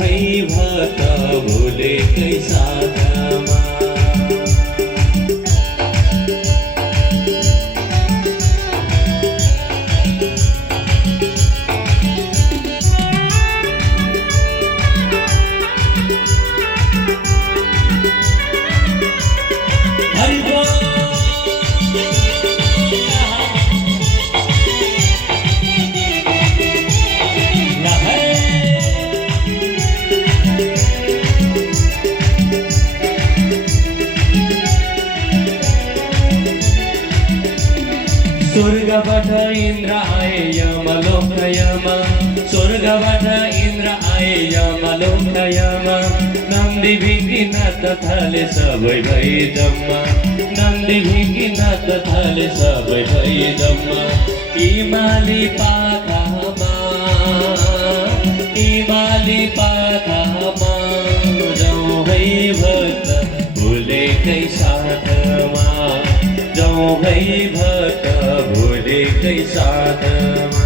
है भक्त भुलेकै साथमा। स्वर्गबाट इन्द्र आए यमलोकयमा, स्वर्गबाट इन्द्र आए यमलोकयमा। नन्दी भिकिन त थाले सबै भई जम्मा, नन्दी भिकिन त थाले सबै भई जम्मा। हिमाली पाखामा, हिमाली पाखामा जाउँ है भक्त भुलेकै साथमा, जाउँ है भक्त भुलेकै साथमा।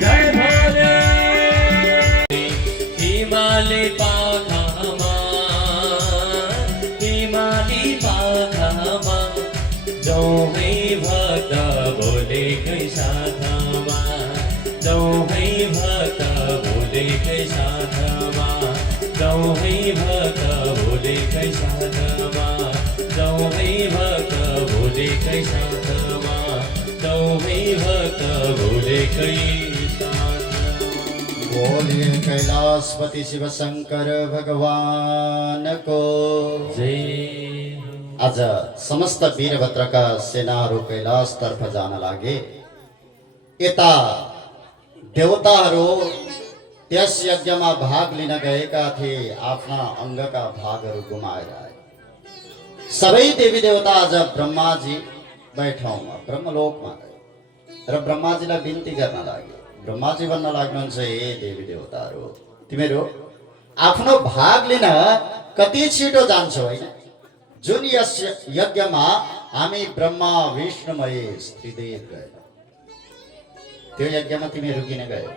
जय भोले। हिमाली पाखामा, हिमाली पाखामा जाउँ है भक्त भुलेकै साथमा, जाउँ है भक्त भुलेकै साथमा, जाउँ है भक्त भुलेकै साथमा, जाउँ है भक्त भुलेकै साथमा, जाउँ है भक्त भुलेकै साथमा। बोलिए कैलाशपति शिव शंकर भगवान को जय। आज समस्त वीरभद्रका सेनाहरू कैलाशतर्फ जान लागे। यता देवताहरू त्यस यज्ञमा भाग लिन गएका थिए, आफ्ना अङ्गका भागहरू गुमाएर आए। सबै देवी देवता आज ब्रह्माजी बैठाउमा ब्रह्मलोकमा गए र ब्रह्माजीलाई बिन्ती गर्न लागे। ब्रह्माजी भन्न लाग्नुहुन्छ, हे देवी देवताहरू, तिमीहरू आफ्नो भाग लिन कति छिटो जान्छौ होइन? जुन यस यज्ञमा हामी ब्रह्मा विष्णु महेश त्रिदेव गए, त्यो यज्ञमा तिमीहरू किन गयो?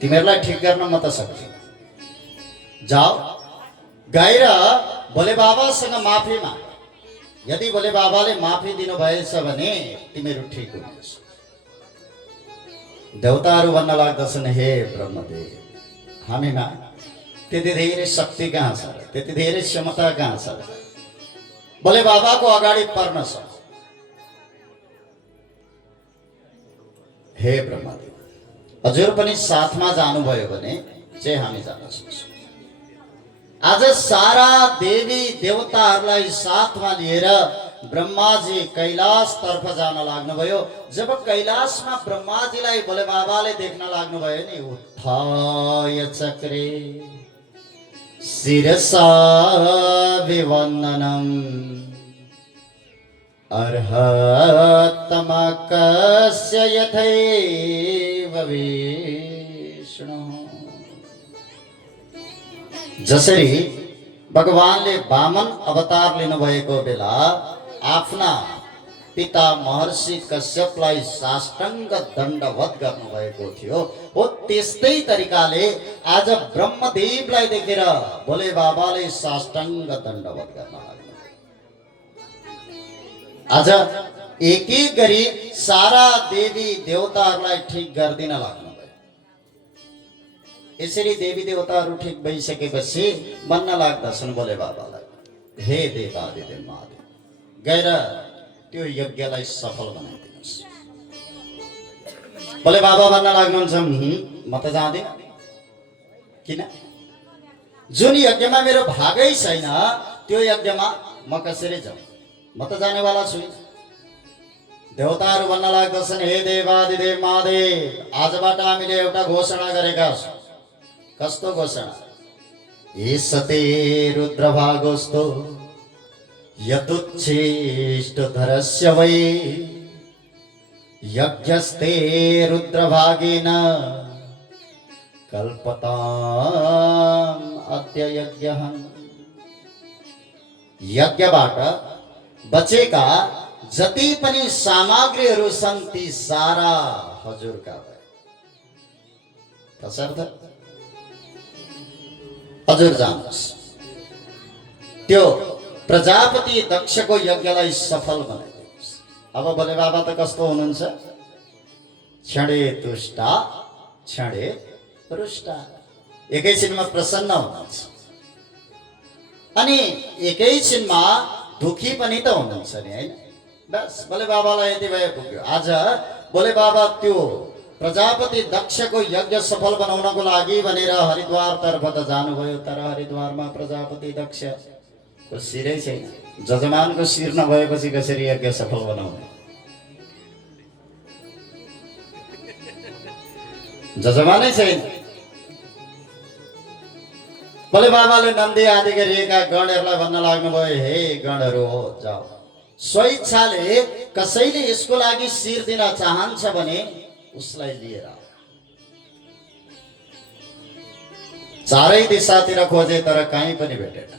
तिमीहरूलाई ठिक गर्न म त सक्छु। जाऊ गएर भोले बाबासँग माफी माग। यदि भोले बाबाले माफी दिनुभएछ भने तिमीहरू ठिक हुनेछ। देवताहरू भन्न लाग्दछन्, हे ब्रह्मदेव, हामीमा त्यति धेरै शक्ति कहाँ छ र, त्यति धेरै क्षमता कहाँ छ र भोले बाबाको अगाडि पर्न सक्छ? हे ब्रह्मदेव, हजुर पनि साथमा जानुभयो भने चाहिँ हामी जान सक्छौँ। आज सारा देवी देवताहरूलाई साथमा लिएर ब्रह्माजी कैलाशतर्फ जान लाग्नुभयो। जब कैलाशमा ब्रह्माजीलाई भोले बाबाले देख्न लाग्नुभयो नि, उत्थाय चक्रे शिरसा विवन्दनम् अर्हतम कस्य यथैव विष्णु। जसरी भगवानले वामन अवतार लिनुभएको बेला आफ्ना पिता महर्षि कश्यपलाई साष्टाङ्ग दण्डवत गर्नुभएको थियो, हो त्यस्तै तरिकाले आज ब्रह्मदेवलाई देखेर भोले बाबाले साष्टाङ्ग दण्डवत गर्न लाग्नु। आज एक एक गरी सारा देवी देवताहरूलाई ठिक गर्दिन लाग्नुभयो। यसरी देवी देवताहरू ठिक भइसकेपछि भन्न लाग्दछन् भोले बाबालाई, हे देवादिदेव महादेव, गएर त्यो यज्ञलाई सफल बनाइदिनुहोस्। भोले बाबा भन्न लाग्नुहुन्छ, म त जाँदिन। किन? जुन यज्ञमा मेरो भागै छैन त्यो यज्ञमा म कसरी जाउँ? म त जानेवाला छु। देवताहरू भन्न लाग्दछन्, हे देवादिदेव महादेव, आजबाट हामीले एउटा घोषणा गरेका छौँ। कस्तो घोषणा? ईसते रुद्रभागोस्तो यतुच्छिष्टधरस्य वै यज्ञस्ते रुद्रभागेन कल्पताम् अद्य यज्ञः। यज्ञबाट बचेका जति पनि सामग्रीहरू छन् ती सारा हजुरका भए। तसर्थ हजुर जानुहोस्, त्यो प्रजापति दक्षको यज्ञलाई सफल बनाइदिनुहोस्। अब भोले बाबा त कस्तो हुनुहुन्छ? क्षणे तुष्टा क्षणे रुष्टा, एकैछिनमा प्रसन्न हुनुहुन्छ अनि एकैछिनमा दुखी पनि त हुनुहुन्छ नि, हैन? बस भोले बाबालाई यति भए पुग्यो। आज भोले बाबा त्यो प्रजापति दक्षको यज्ञ सफल बनाउनको लागि भनेर हरिद्वारतर्फ त जानुभयो, तर हरिद्वारमा प्रजापति दक्षको शिरै छैन। जजमानको शिर नभएपछि कसरी यज्ञ सफल बनाउने? जजमानै छैन। भोले बाबाले नन्दी आदि गरिएका गणहरूलाई भन्न लाग्नुभयो, हे गणहरू हो जाऊ, स्वेच्छाले कसैले यसको लागि शिर दिन चाहन्छ भने उसलाई लिएर आऊ। चारै दिशातिर खोजे तर कहीँ पनि भेटेन।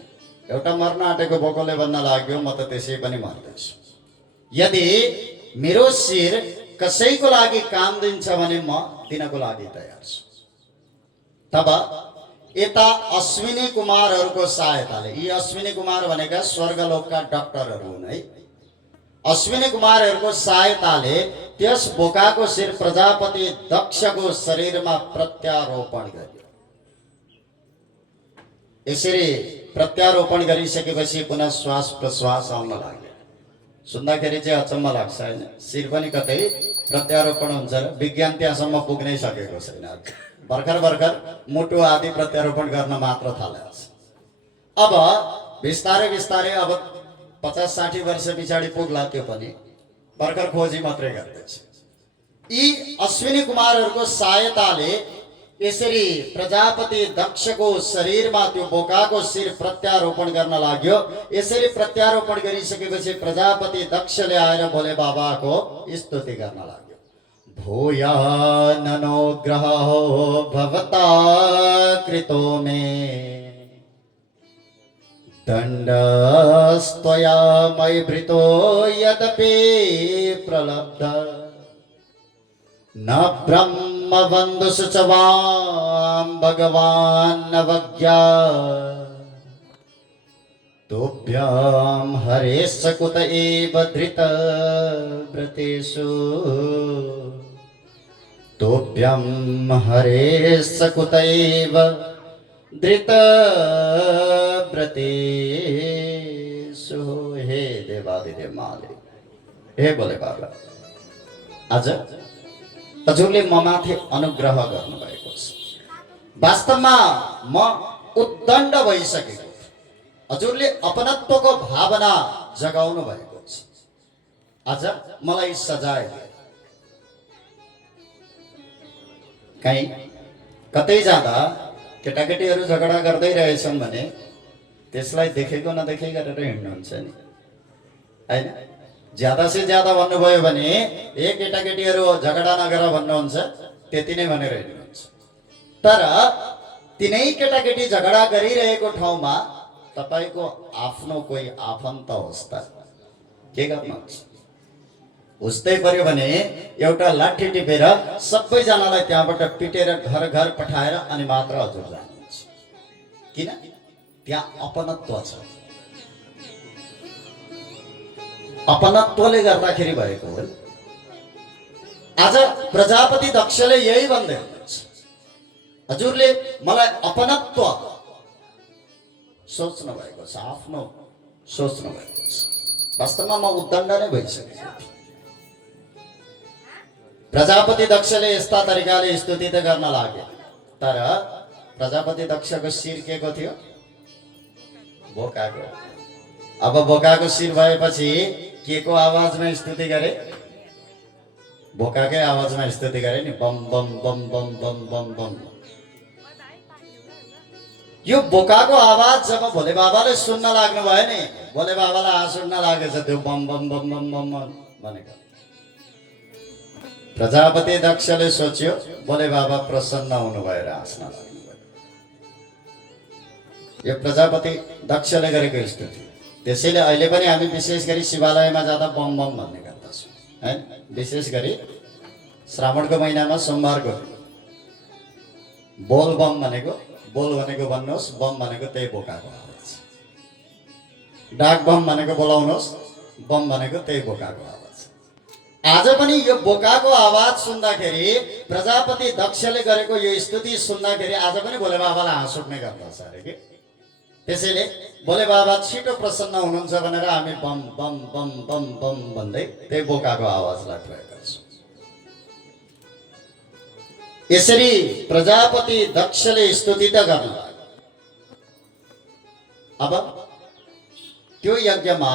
एउटा मर्न आँटेको बोकोले भन्न लाग्यो, म त त्यसै पनि मर्दैछु। यदि मेरो शिर कसैको लागि काम दिन्छ भने म दिनको लागि तयार छु। तब यता अश्विनी कुमारहरूको सहायताले, यी अश्विनी कुमार भनेका स्वर्गलोकका डाक्टरहरू हुन् है, अश्विनी कुमारहरूको सहायताले त्यस बोकाको शिर प्रजापति दक्षको शरीरमा प्रत्यारोपण गरियो। यसरी प्रत्यारोपण गरिसकेपछि पुनः श्वास प्रश्वास आउन लाग्यो। सुन्दाखेरि चाहिँ अचम्म लाग्छ, होइन? शिर पनि कतै प्रत्यारोपण हुन्छ र विज्ञान त्यहाँसम्म पुग्नै सकेको छैन। भर्खर भर्खर मुटु आदि प्रत्यारोपण गर्न मात्र थालेको छ। अब बिस्तारै बिस्तारै अब 50-60 वर्ष पछाडि पुग्ला, त्यो पनि भर्खर खोजी मात्रै गर्दैछ। यी अश्विनी कुमारहरूको सहायताले यसरी प्रजापति दक्षको शरीरमा त्यो बोकाको शिर प्रत्यारोपण गर्न लाग्यो। यसरी प्रत्यारोपण गरिसकेपछि प्रजापति दक्षले आएर भोले बाबाको स्तुति गर्न लाग्यो। भूयाननुग्रहो भवता कृतो मे दण्डस्त्वया मयि भृतो यदपि प्रलब्ध न ब्रह्मबन्धुषु च वां भगवान् नवज्ञा तोभ्यां हरेश्च कुत एव धृतव्रतेषु तोभ्यं हरेश्च कुत एव धृतव्रतेषु। हे देवादिदेव महादेव, हे भोले बाबा, आज हजुरले म माथि अनुग्रह गर्नुभएको छ। वास्तवमा म उद्दण्ड भइसकेको, हजुरले अपनत्वको भावना जगाउनु भएको छ। आज मलाई सजाय दिए। कहीँ कतै जाँदा केटाकेटीहरू झगडा गर्दै रहेछन् भने त्यसलाई देखेको नदेखे गरेर हिँड्नुहुन्छ नि, हैन? ज्यादा से ज्यादा भन्नुभयो भने एक केटाकेटीहरू झगडा नगर भन्नुहुन्छ, त्यति नै भनेर हिँड्नुहुन्छ। तर तिनै केटाकेटी झगडा गरिरहेको ठाउँमा तपाईको आफ्नो कोही आफन्त होस् त के गर्नुहुन्छ? उस्तै पर्यो भने एउटा लाठी टिपेर सबैजनालाई त्यहाँबाट पिटेर घर घर पठाएर अनि मात्र हजुर जानुहुन्छ। किन? त्यहाँ अपनत्व छ। अपनत्वले गर्दाखेरि भएको हो। आज प्रजापति दक्षले यही भन्दै हुनुहुन्छ, हजुरले मलाई अपनत्व सोच्नु भएको छ, आफ्नो सोच्नु भएको छ। वास्तवमा म उद्दण्ड नै भइसकेको। प्रजापति दक्षले यस्ता तरिकाले स्तुति त गर्न लागे, तर प्रजापति दक्षको शिर के को थियो? बोकाको। अब बोकाको शिर भएपछि के को आवाजमा स्तुति गरे? बोकाकै आवाजमा स्तुति गरे नि, bomb bomb bomb bomb bomb bomb bomb. यो बोकाको आवाज जब भोले बाबाले सुन्न लाग्नु भयो नि, भोले बाबालाई आँसु उठ्न लागेछ त्यो bomb bomb bomb bomb bomb bomb भनेको। प्रजापति दक्षले सोच्यो भोले बाबा प्रसन्न हुनु भएर हाँस्न लाग्नु भयो। यो प्रजापति दक्षले गरेको स्तुति। त्यसैले अहिले पनि हामी विशेष गरी शिवालयमा जाँदा बम बम भन्ने गर्दछौँ हैन। विशेष गरी श्रावणको महिनामा सोमबारको बोल बम भनेको, बोल भनेको भन्नुहोस्, बम भनेको त्यही बोकाको आवाज। डाक बम भनेको बोलाउनुहोस्, बम भनेको त्यही बोकाको आवाज। आज पनि यो बोकाको आवाज सुन्दाखेरि, प्रजापति दक्षले गरेको यो स्तुति सुन्दाखेरि आज पनि भोले बाबालाई हाँस उठ्ने गर्दछ अरे कि। त्यसैले भोले बाबा छिटो प्रसन्न हुनुहुन्छ भनेर हामी bomb bomb bomb bomb bomb भन्दै त्यही बोकाको आवाजलाई प्रयोग गर्छौँ। यसरी प्रजापति दक्षले स्तुति त गर्न लाग्यो। अब त्यो यज्ञमा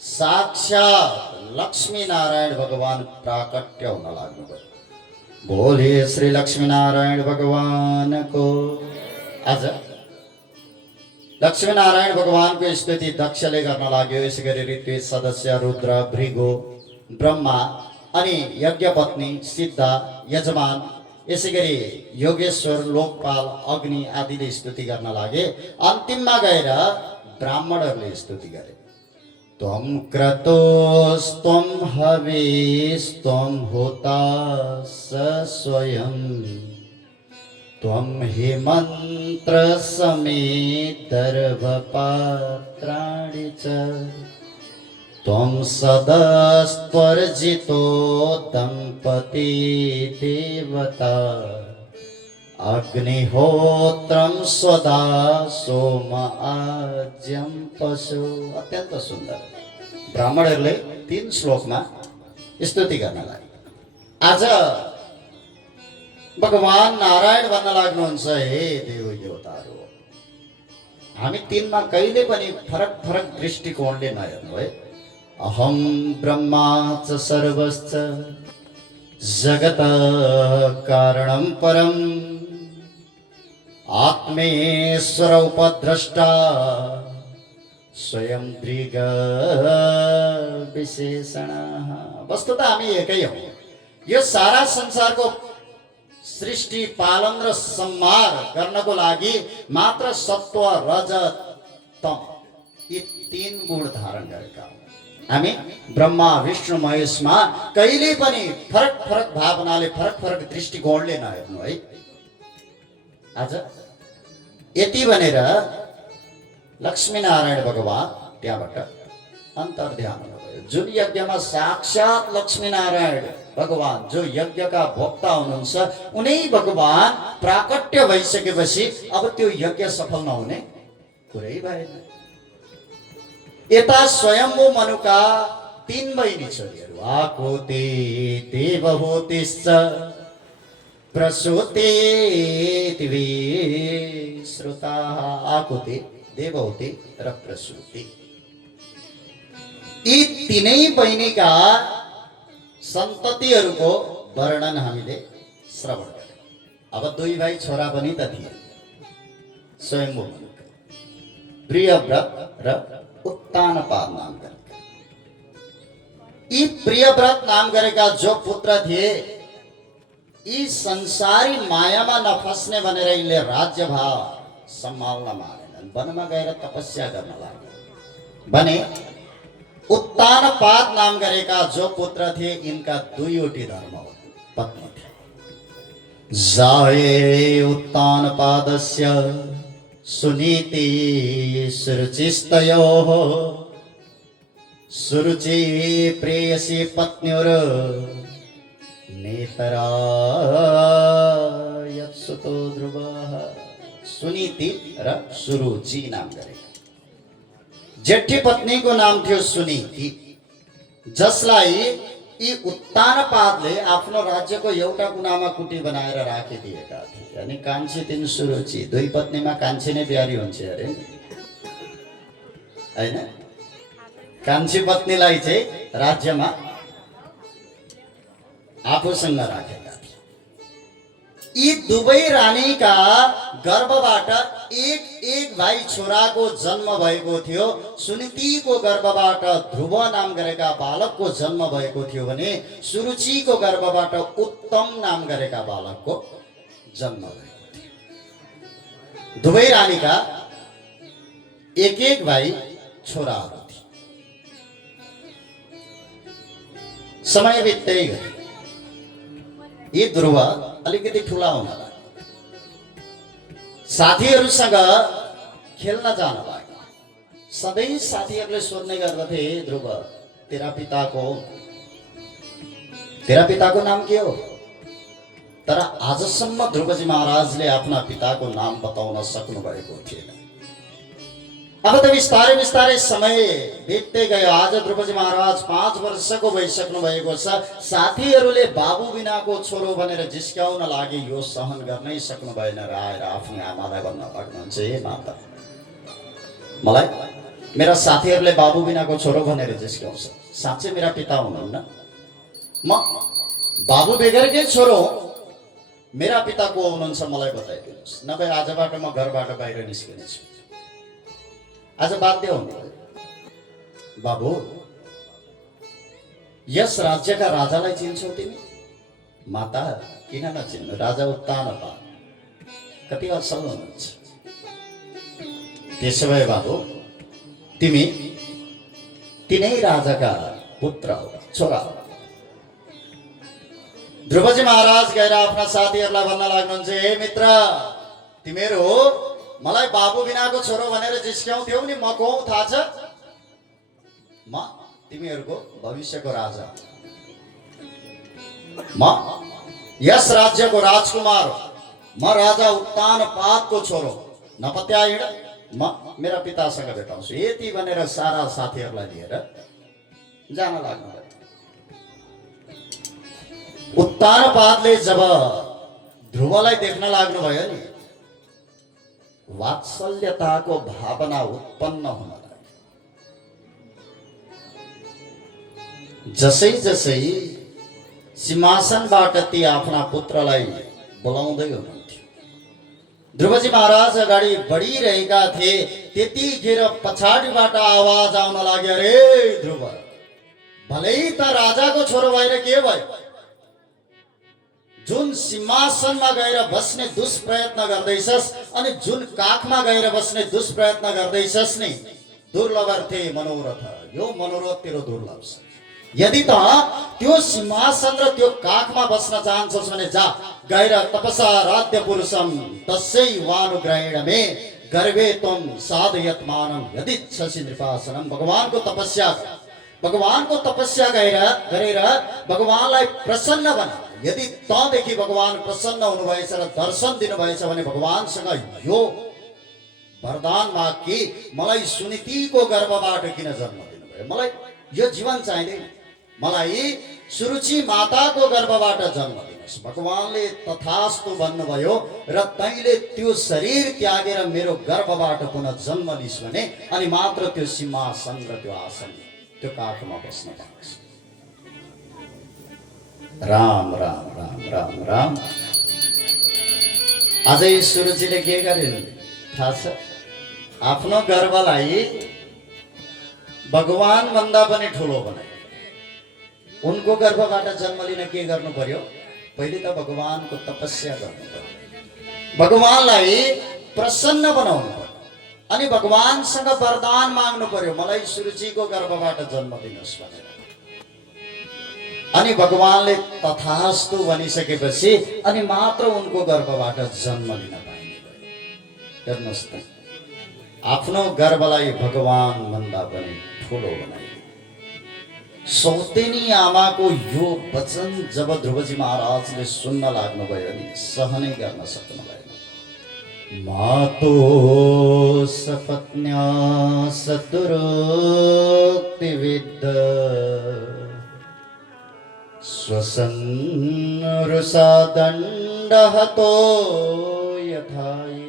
साक्षात लक्ष्मी नारायण भगवान प्राकट्य हुन लाग्नुभयो। बोले श्री लक्ष्मी नारायण भगवानको। आज लक्ष्मी नारायण भगवानको स्तुति दक्षले गर्न लाग्यो। यसै गरी ऋत्विज सदस्य रुद्र, भृगु, ब्रह्मा अनि यज्ञपत्नी, सिद्धा, यजमान, यसै गरी योगेश्वर, लोकपाल, अग्नि आदिले स्तुति गर्न लागे। अन्तिममा गएर ब्राह्मणहरूले स्तुति गरे। त्वं क्रतोस्त्वं हविस्त्वं होतास स्वयं, त्वं हि मन्त्रसमेत दर्भपात्राणि च, त्वं सदस्त्वर्जितो दम्पती देवता, अग्निहोत्रम स्वदा सोम आज्यम पशु। अत्यन्त सुन्दर ब्राह्मणहरूले 3 श्लोकमा स्तुति गर्न लागे। आज भगवान नारायण भन्न लाग्नुहुन्छ, हे देव देवताहरू, हामी 3 मा कहिले पनि फरक फरक दृष्टिकोणले नहेर्नु है। अहम ब्रह्मा च सर्वश्च जगत कारणं परम, आत्मेश्वर उपद्रष्टा स्वयं दृग विशेषणः। वस्तुतः हामी एकै हौं। यो सारा संसारको सृष्टि, पालन र संहार गर्नको लागि मात्र सत्व, रज, तम यी 3 गुण धारण गरेका हौं। हामी ब्रह्मा, विष्णु, महेशमा कहिले पनि फरक फरक भावनाले, फरक फरक दृष्टिकोणले नहेर्नु है। आज यति भनेर लक्ष्मी नारायण भगवान त्यहाँबाट अन्तर्ध्यान हुनुभयो। जुन यज्ञमा साक्षात लक्ष्मी नारायण भगवान, जो यज्ञका भोक्ता हुनुहुन्छ, उनै भगवान प्राकट्य भइसकेपछि अब त्यो यज्ञ सफल नहुने कुरै भएन। यता स्वयम्भू मनुका 3 बहिनी छोरीहरू, आकुति, देवहूतिश्च प्रसूति दिवी श्रुता। आकुति, देवहूति र प्रसूति, यी 3 बहिनीका सन्ततिहरूको वर्णन हामीले श्रवण गर्यौं। अब 2 भाइ छोरा पनि त थिए, स्वयम्भू मनुका, प्रियव्रत र उत्तानपाद नाम गरेका। यी प्रियव्रत नाम गरेका जो पुत्र थिए, यी संसारी मायामा नफस्ने भनेर यिनले राज्यभार सम्हाल्न मानेनन्। वनमा गएर तपस्या गर्न लागे भने उत्तानपाद नाम गरेका जो पुत्र थिए, यिनका 2वटी धर्म पत्नी थिए। जाये उत्तानपादस्य सुनीति सुरुचिस्तयोः, सुरुचि प्रेयसी पत्न्योर नेतरा यत्सुतो ध्रुवः। सुनीति र सुरुचि नाम गरेका। जेठी पत्नीको नाम थियो सुनीति, जसलाई यी उत्तानपादले आफ्नो राज्यको एउटा कुनामा कुटी बनाएर राखिदिएका थिए। अनि कान्छी 3 सुरुचि, 2 पत्नीमा कान्छी नै प्यारी हुन्छ अरे हैन। कान्छी पत्नीलाई चाहिँ राज्यमा आफूसँग राखेका थिए। यी 2 रानीका गर्भबाट एक भाइ छोराको जन्म भएको थियो। सुनीतिको गर्भबाट ध्रुव नाम गरेका बालकको जन्म भएको थियो भने सुरुचिको गर्भबाट उत्तम नाम गरेका बालकको जन्म भएको थियो। 2 रानीका एक भाइ छोराहरू थिए। समय बित्दै गयो, यी ध्रुव अलिकति ठुला हुन लाग्यो, साथीहरूसँग खेल्न जान लाग्यो। सधैँ साथीहरूले सोध्ने गर्दथे, ध्रुव तेरा पिताको नाम के हो? तर आजसम्म ध्रुवजी महाराजले आफ्ना पिताको नाम बताउन सक्नु भएको थिएन। अब त बिस्तारै बिस्तारै समय बित्दै गयो। आज ध्रुवजी महाराज 5 वर्षको भइसक्नु भएको छ। साथीहरूले बाबु बिनाको छोरो भनेर जिस्क्याउन लागे, यो सहन गर्नै सक्नु भएन र आएर आफ्नो आमालाई भन्न लाग्नुहुन्छ, हे माता, मलाई मेरा साथीहरूले बाबु बिनाको छोरो भनेर जिस्क्याउँछ, साँच्चै मेरा पिता हुनुहुन्न? म बाबु बेगरकै छोरो हो, मेरा पिता को हुनुहुन्छ मलाई बताइदिनुहोस्, नभए आजबाट म घरबाट बाहिर निस्किनेछु। आज बाध्य हुनु। बाबु, यस राज्यका राजालाई चिन्छौ तिमी? माता, किन नचिन्नु, राजा उत्तानपाद कति असल हुनुहुन्छ। त्यसो भए बाबु, तिमी तिनै राजाका पुत्र हो, छोरा हो। ध्रुवजी महाराज गएर आफ्ना साथीहरूलाई भन्न लाग्नुहुन्छ, हे मित्र, तिमीहरू मलाई बाबु बिनाको छोरो भनेर जिस्क्याउँथ्यौ नि, म को हुँ थाहा छ? म तिमीहरूको भविष्यको राजा, म यस राज्यको राजकुमार हो, म राजा उत्तानपादको छोरो, नपत्या हिँड, म मेरा पितासँग भेटाउँछु। यति भनेर सारा साथीहरूलाई लिएर जान लाग्नु। उत्तानपादले जब ध्रुवलाई देख्न लाग्नुभयो नि, वात्सल्यताको भावना उत्पन्न हुन लाग्यो। जसै जसै सिंहासनबाट ती आफ्ना पुत्रलाई बोलाउँदै हुनुहुन्थ्यो, ध्रुवजी महाराज अगाडि बढिरहेका थिए, त्यतिखेर पछाडिबाट आवाज आउन लाग्यो, अरे ध्रुव, भलै त राजाको छोरो भएर के भयो? जुन सिंहासनमा गएर बस्ने दुष्प्रयत्न गर्दैछस् अनि जुन काखमा गएर बस्ने दुष्प्रयत्न गर्दैछस् नि, दुर्लभर्थे मनोरथ, यो मनोरथ तेरो दुर्लभ छ। यदि त त्यो सिंहासन र त्यो काखमा बस्न चाहन्छस् भने जा, गएर तपसा राध्य पुरुषम तस्यै वानुग्रहण मे गर्भे त्वं साधयत्मानं यदिच्छसि नृपासनम। भगवानको तपस्या गरेर भगवानलाई प्रसन्न बना। यदि तँदेखि भगवान प्रसन्न हुनुभएछ र दर्शन दिनुभएछ भने भगवानसँग यो वरदान माग कि मलाई सुनीतिको गर्भबाट किन जन्म दिनुभयो, मलाई यो जीवन चाहिँदैन, मलाई सुरुचि माताको गर्भबाट जन्म दिनुहोस्। भगवानले तथास्तु भन्नुभयो र तैँले त्यो शरीर त्यागेर मेरो गर्भबाट पुनः जन्म लिस् भने अनि मात्र त्यो सिंहासन र त्यो आसन त्यो काखमा बस्न पाउँछ। राम राम राम राम राम। अझै सुरुचिले के गरिन् थाहा छ? आफ्नो गर्वलाई भगवान भन्दा पनि ठुलो बनायो। उनको गर्भबाट जन्म लिन के गर्नु पर्यो? पहिले त भगवानको तपस्या गर्नु पर्यो, भगवानलाई प्रसन्न बनाउनु पर्यो, अनि भगवानसँग वरदान माग्नु पर्यो, मलाई सुरुचिको गर्भबाट जन्म दिनुहोस् भनेर। अनि भगवानले तथास्तु भनिसकेपछि अनि मात्र उनको गर्भबाट जन्म लिन पाइने भयो। हेर्नुहोस् त, आफ्नो गर्भलाई भगवान भन्दा पनि ठुलो बनाइयो। सौतेनी आमाको यो वचन जब ध्रुवजी महाराजले सुन्न लाग्नुभयो नि, सहनै गर्न सक्नु भएन। मातो सपत्न्या सदुरोक्तिविद्ध स्वसन्नरुषा दण्डहतो यथाये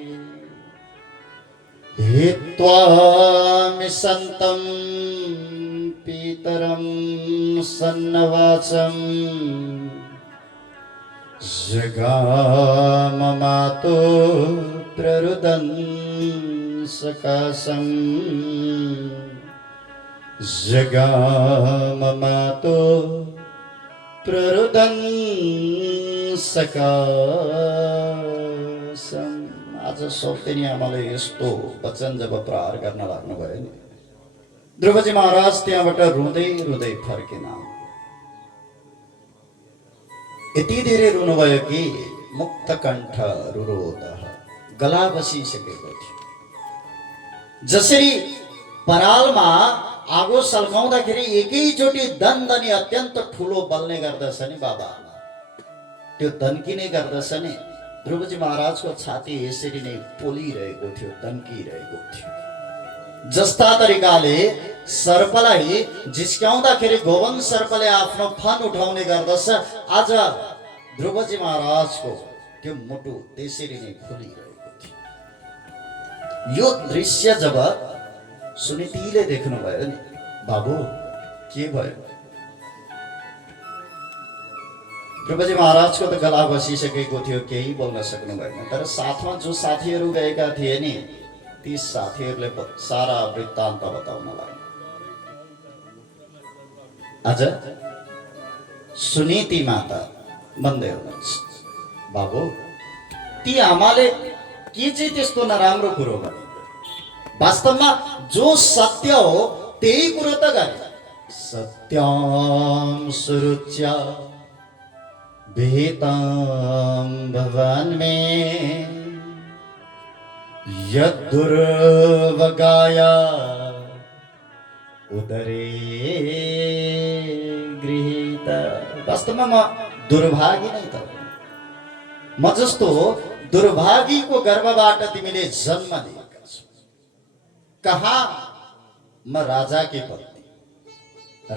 हित्वा मिसन्तं पीतरं सन्नवाचं जगाममातो प्ररुदन् सकाशं जगाममातो प्ररुदन् सकाशम्। आज सौतेनी आमाले यस्तो वचन जब प्रहार गर्न लाग्नुभयो नि, ध्रुवजी महाराज त्यहाँबाट रुँदै रुँदै फर्केन। यति धेरै रुनुभयो कि मुक्तकण्ठ रुरोध गला बसिसकेको थियो। जसरी परालमा आगो सल्काउँदाखेरि एकैचोटि दनदनी अत्यन्त ठुलो बल्ने गर्दछ नि बाबा, त्यो दन्किने गर्दछ नि। ध्रुवजी महाराजको छाती यसरी नै पोलिरहेको थियो, दन्किरहेको थियो। जस्ता तरिकाले सर्पलाई जिस्क्याउँदाखेरि गोवन सर्पले आफ्नो फन उठाउने गर्दछ, आज ध्रुवजी महाराजको त्यो मुटु त्यसरी नै फुलिरहेको थियो। यो दृश्य जब सुनीतिले देख्नुभयो नि, बाबु के भयो? ध्रुवजी महाराजको त गला बसिसकेको थियो, केही बोल्न सक्नु भएन। तर साथमा जो साथीहरू गएका थिए नि, ती साथीहरूले सारा वृत्तान्त बताउन लागे। आज सुनीति माता भन्दै हुनुहुन्छ, बाबु ती आमाले के चाहिँ त्यस्तो नराम्रो कुरो भने? वास्तवमा जो सत्य हो त्यही कुरो त गरे। सत्यम सुरुच्या विहितं भवन में यद्दुर्वगाया उदरे गृहीत। वास्तवमा म दुर्भागी नै त, म जस्तो दुर्भागीको गर्भबाट तिमीले जन्म दिएका छौ। कहाँ म राजाकी पत्नी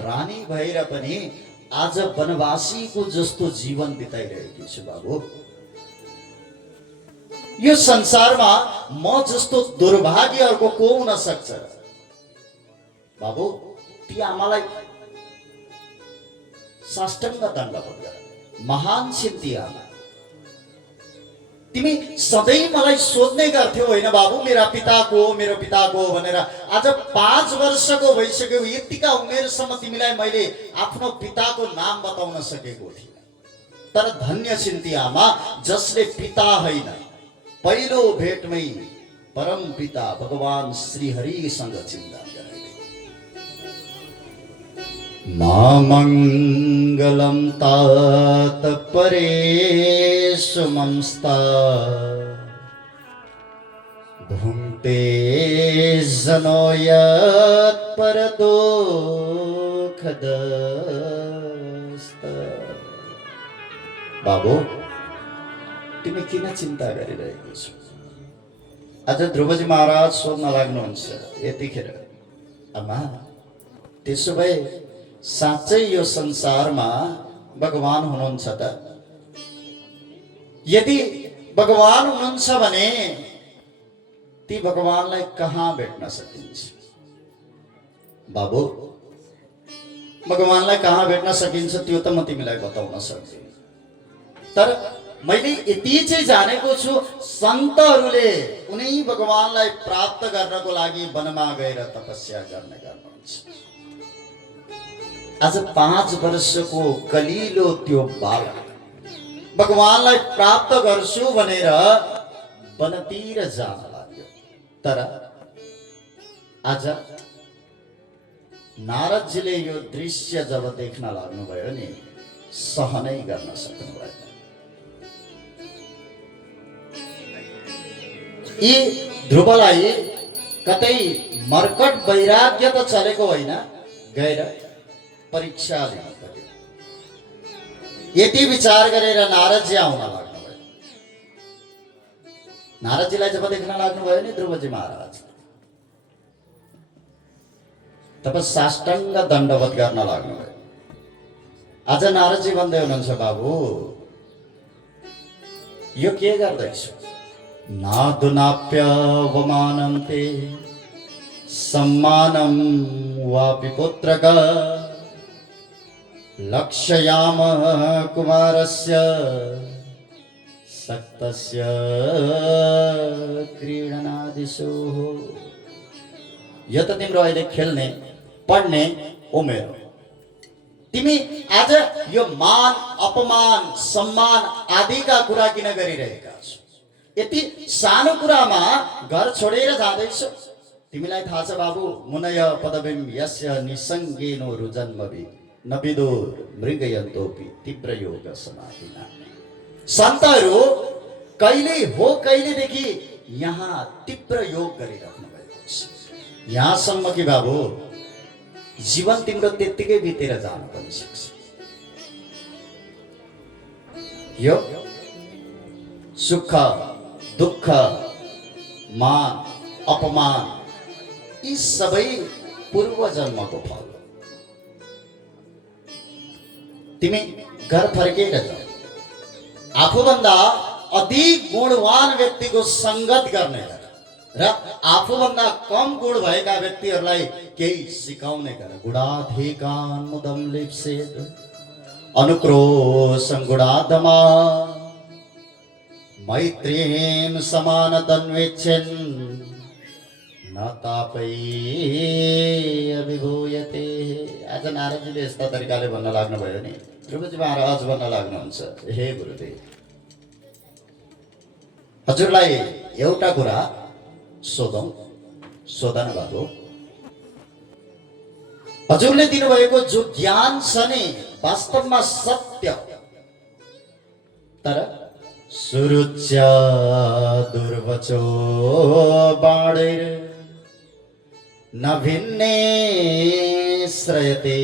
रानी भएर पनि आज वनवासीको जस्तो जीवन बिताइरहेकी छु। बाबु यो संसारमा म जस्तो दुर्भागी अर्को को हुन सक्छ? बाबु ती आमालाई साष्टाङ्ग दण्डवत गर। महान छिन् ती आमा। तिमी सधैँ मलाई सोध्ने गर्थ्यौ होइन बाबु, मेरा पिता को भनेर। आज 5 वर्षको भइसक्यो, यतिका उमेरसम्म तिमीलाई मैले आफ्नो पिताको नाम बताउन सकेको थिएन। तर धन्य छिन् ती आमा जसले पिता होइन, पहिलो भेटमै परम पिता भगवान श्रीहरिसँग चिन्ता गरे। मामङ्गलं तात परेषु मंस्ता भुङ्क्ते जनो यत् परदुःखदस्त। बाबु तिमी किन चिन्ता गरिरहेको छौ? आज ध्रुवजी महाराज सोध्न लाग्नुहुन्छ यतिखेर, आमा त्यसो भए साँच्चै यो संसारमा भगवान हुनुहुन्छ त? यदि भगवान हुनुहुन्छ भने ती भगवानलाई कहाँ भेट्न सकिन्छ? बाबु भगवानलाई कहाँ भेट्न सकिन्छ त्यो त म तिमीलाई बताउन सक्दिनँ। तर मैले यति चाहिँ जानेको छु, सन्तहरूले उनी भगवानलाई प्राप्त गर्नको लागि वनमा गएर तपस्या गर्ने गर्नुहुन्छ। आज 5 वर्षको कलिलो त्यो बालक भगवानलाई प्राप्त गर्छु भनेर वनतिर जान लाग्यो। तर आज नारदजीले यो दृश्य जब देख्न लाग्नुभयो नि, सहनै गर्न सक्नु भएन। यी ध्रुवलाई कतै मर्कट वैराग्य त चलेको होइन, गएर परीक्षा लिनु पर्यो। यति विचार गरेर नारदजी आउन लाग्नुभयो। नारदजीलाई जब देख्न लाग्नुभयो नि ध्रुवजी महाराज, तब साष्टाङ्ग दण्डवत गर्न लाग्नुभयो। आज नारदजी भन्दै हुनुहुन्छ, बाबु यो के गर्दैछु? नादुनाप्यवमानं ते सम्मानं वापि पुत्रक लक्ष्याम कुमारस्य सक्तस्य क्रीडनादिषु। यो त तिम्रो अहिले खेल्ने पढ्ने उमेर हो। तिमी आज यो मान अपमान सम्मान आदिका कुरा किन गरिरहेका छौ? यति सानो कुरामा घर छोडेर जाँदैछौ? तिमीलाई थाहा छ बाबु, मुनय पदवीम यस्य निसङ्गेनो रुजन्मवि नविदुर मृगयन्तोपि तीव्र योग समाधिना। सन्तहरू कहिले हो कहिलेदेखि यहाँ तीव्र योग गरिराख्नु भएको छ। यहाँसम्म कि बाबु जीवन तिम्रो त्यत्तिकै बितेर जानु पनि सक्छ। यो सुख दुःख मान अपमान यी सबै पूर्व जन्मको फल। तिमी घर फर्केर जाऊ, आफूभन्दा अधिक गुणवान व्यक्तिको संगत गर्ने गर र आफूभन्दा कम गुण भएका व्यक्तिहरूलाई केही सिकाउने गर। गुणाधिकान मुदम लिप्सेद अनुक्रोशं गुणादमा मैत्रीं समान तन्वेच्छन् न तापै अभिभूयते। आज नारदजीले यस्ता तरिकाले भन्न लाग्नुभयो नि। ध्रुवजी महाराज भन्न लाग्नुहुन्छ, हे गुरुदेव, हजुरलाई एउटा कुरा सोधौँ, सोधन बाबु। हजुरले दिनुभएको जो ज्ञान छ नि वास्तवमा सत्य, तर सुरुच्या दुर्वचो बाणेर नभिन्ने श्रयते।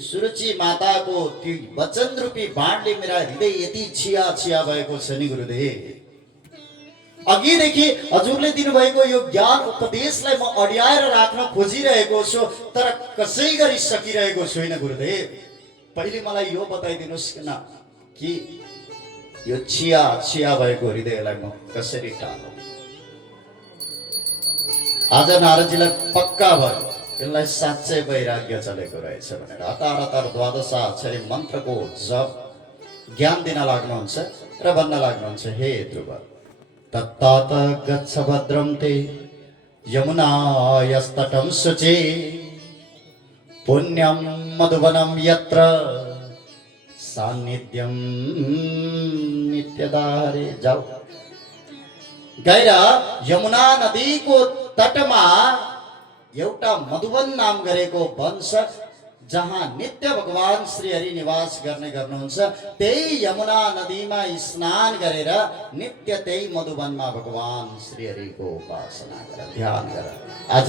सुरुचि माताको त्यो वचन रूपी बाणले मेरा हृदय यति छिया छिया भएको छ नि गुरुदेव। अघिदेखि हजुरले दिनुभएको यो ज्ञान उपदेशलाई म अड्याएर राख्न खोजिरहेको छु, तर कसै गरी सकिरहेको छुइनँ गुरुदेव। पहिले मलाई यो बताइदिनुहोस् न कि यो छिया छिया भएको हृदयलाई म कसरी टालौँ। आज नारदजीलाई पक्का भयो यसलाई साँच्चै वैराग्य चलेको रहेछ भनेर हतार हतार द्वादशाक्षरी मन्त्रको जप ज्ञान दिन लाग्नुहुन्छ र भन्न लाग्नुहुन्छ, हे ध्रुव, तत्तात गच्छ भद्रं ते यमुनायस्तटं शुचि पुण्यं मधुवनं यत्र सान्निध्यम नित्यदारे। जाऊ गएर यमुना नदीको तटमा एउटा मधुवन नाम गरेको वन छ, जहाँ नित्य भगवान श्री हरि निवास गर्नुहुन्छ। त्यही यमुना नदीमा स्नान गरेर नित्य त्यही मधुवनमा भगवान श्री हरिको उपासना गर, ध्यान गर। आज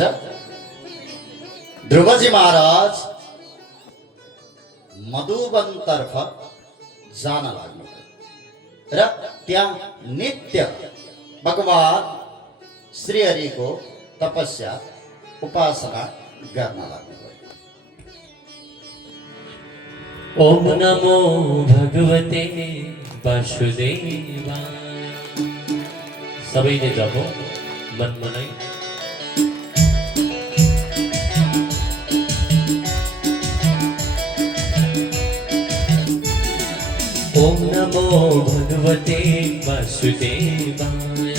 ध्रुवजी महाराज मधुवनतर्फ जान लाग्नुभयो र त्यहाँ नित्य भगवान श्री हरिको तपस्या उपासना गर्न लाग्नुभयो। ओम नमो भगवते वासुदेवाय। सबैले जपो मनमनै। ओम नमो भगवते वासुदेवाय।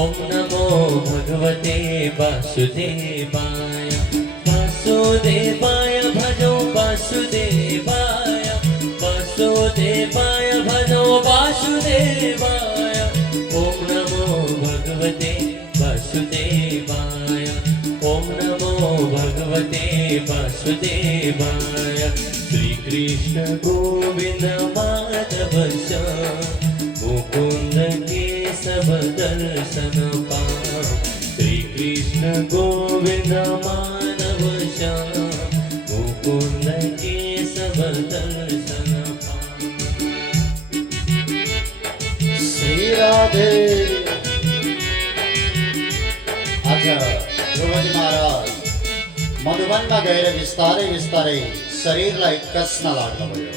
ओम नमो भगवते वासुदेवाय। वासुदेवाय भजो वासुदेवाय। वासुदेवाय भजो वासुदेवाय। ओम नमो भगवते वासुदेवाय। ओम नमो भगवते वासुदेवाय। श्री कृष्ण गोविंद माधव मुकुंद केशव दर्शन पाओ। श्री कृष्ण गोविंद माधव मुकुंद केशव दर्शन पाओ। श्री राधे। आज ध्रुवजी महाराज मधुवनमा गएर बिस्तारै बिस्तारै शरीरलाई कस्न लाग्नुभयो।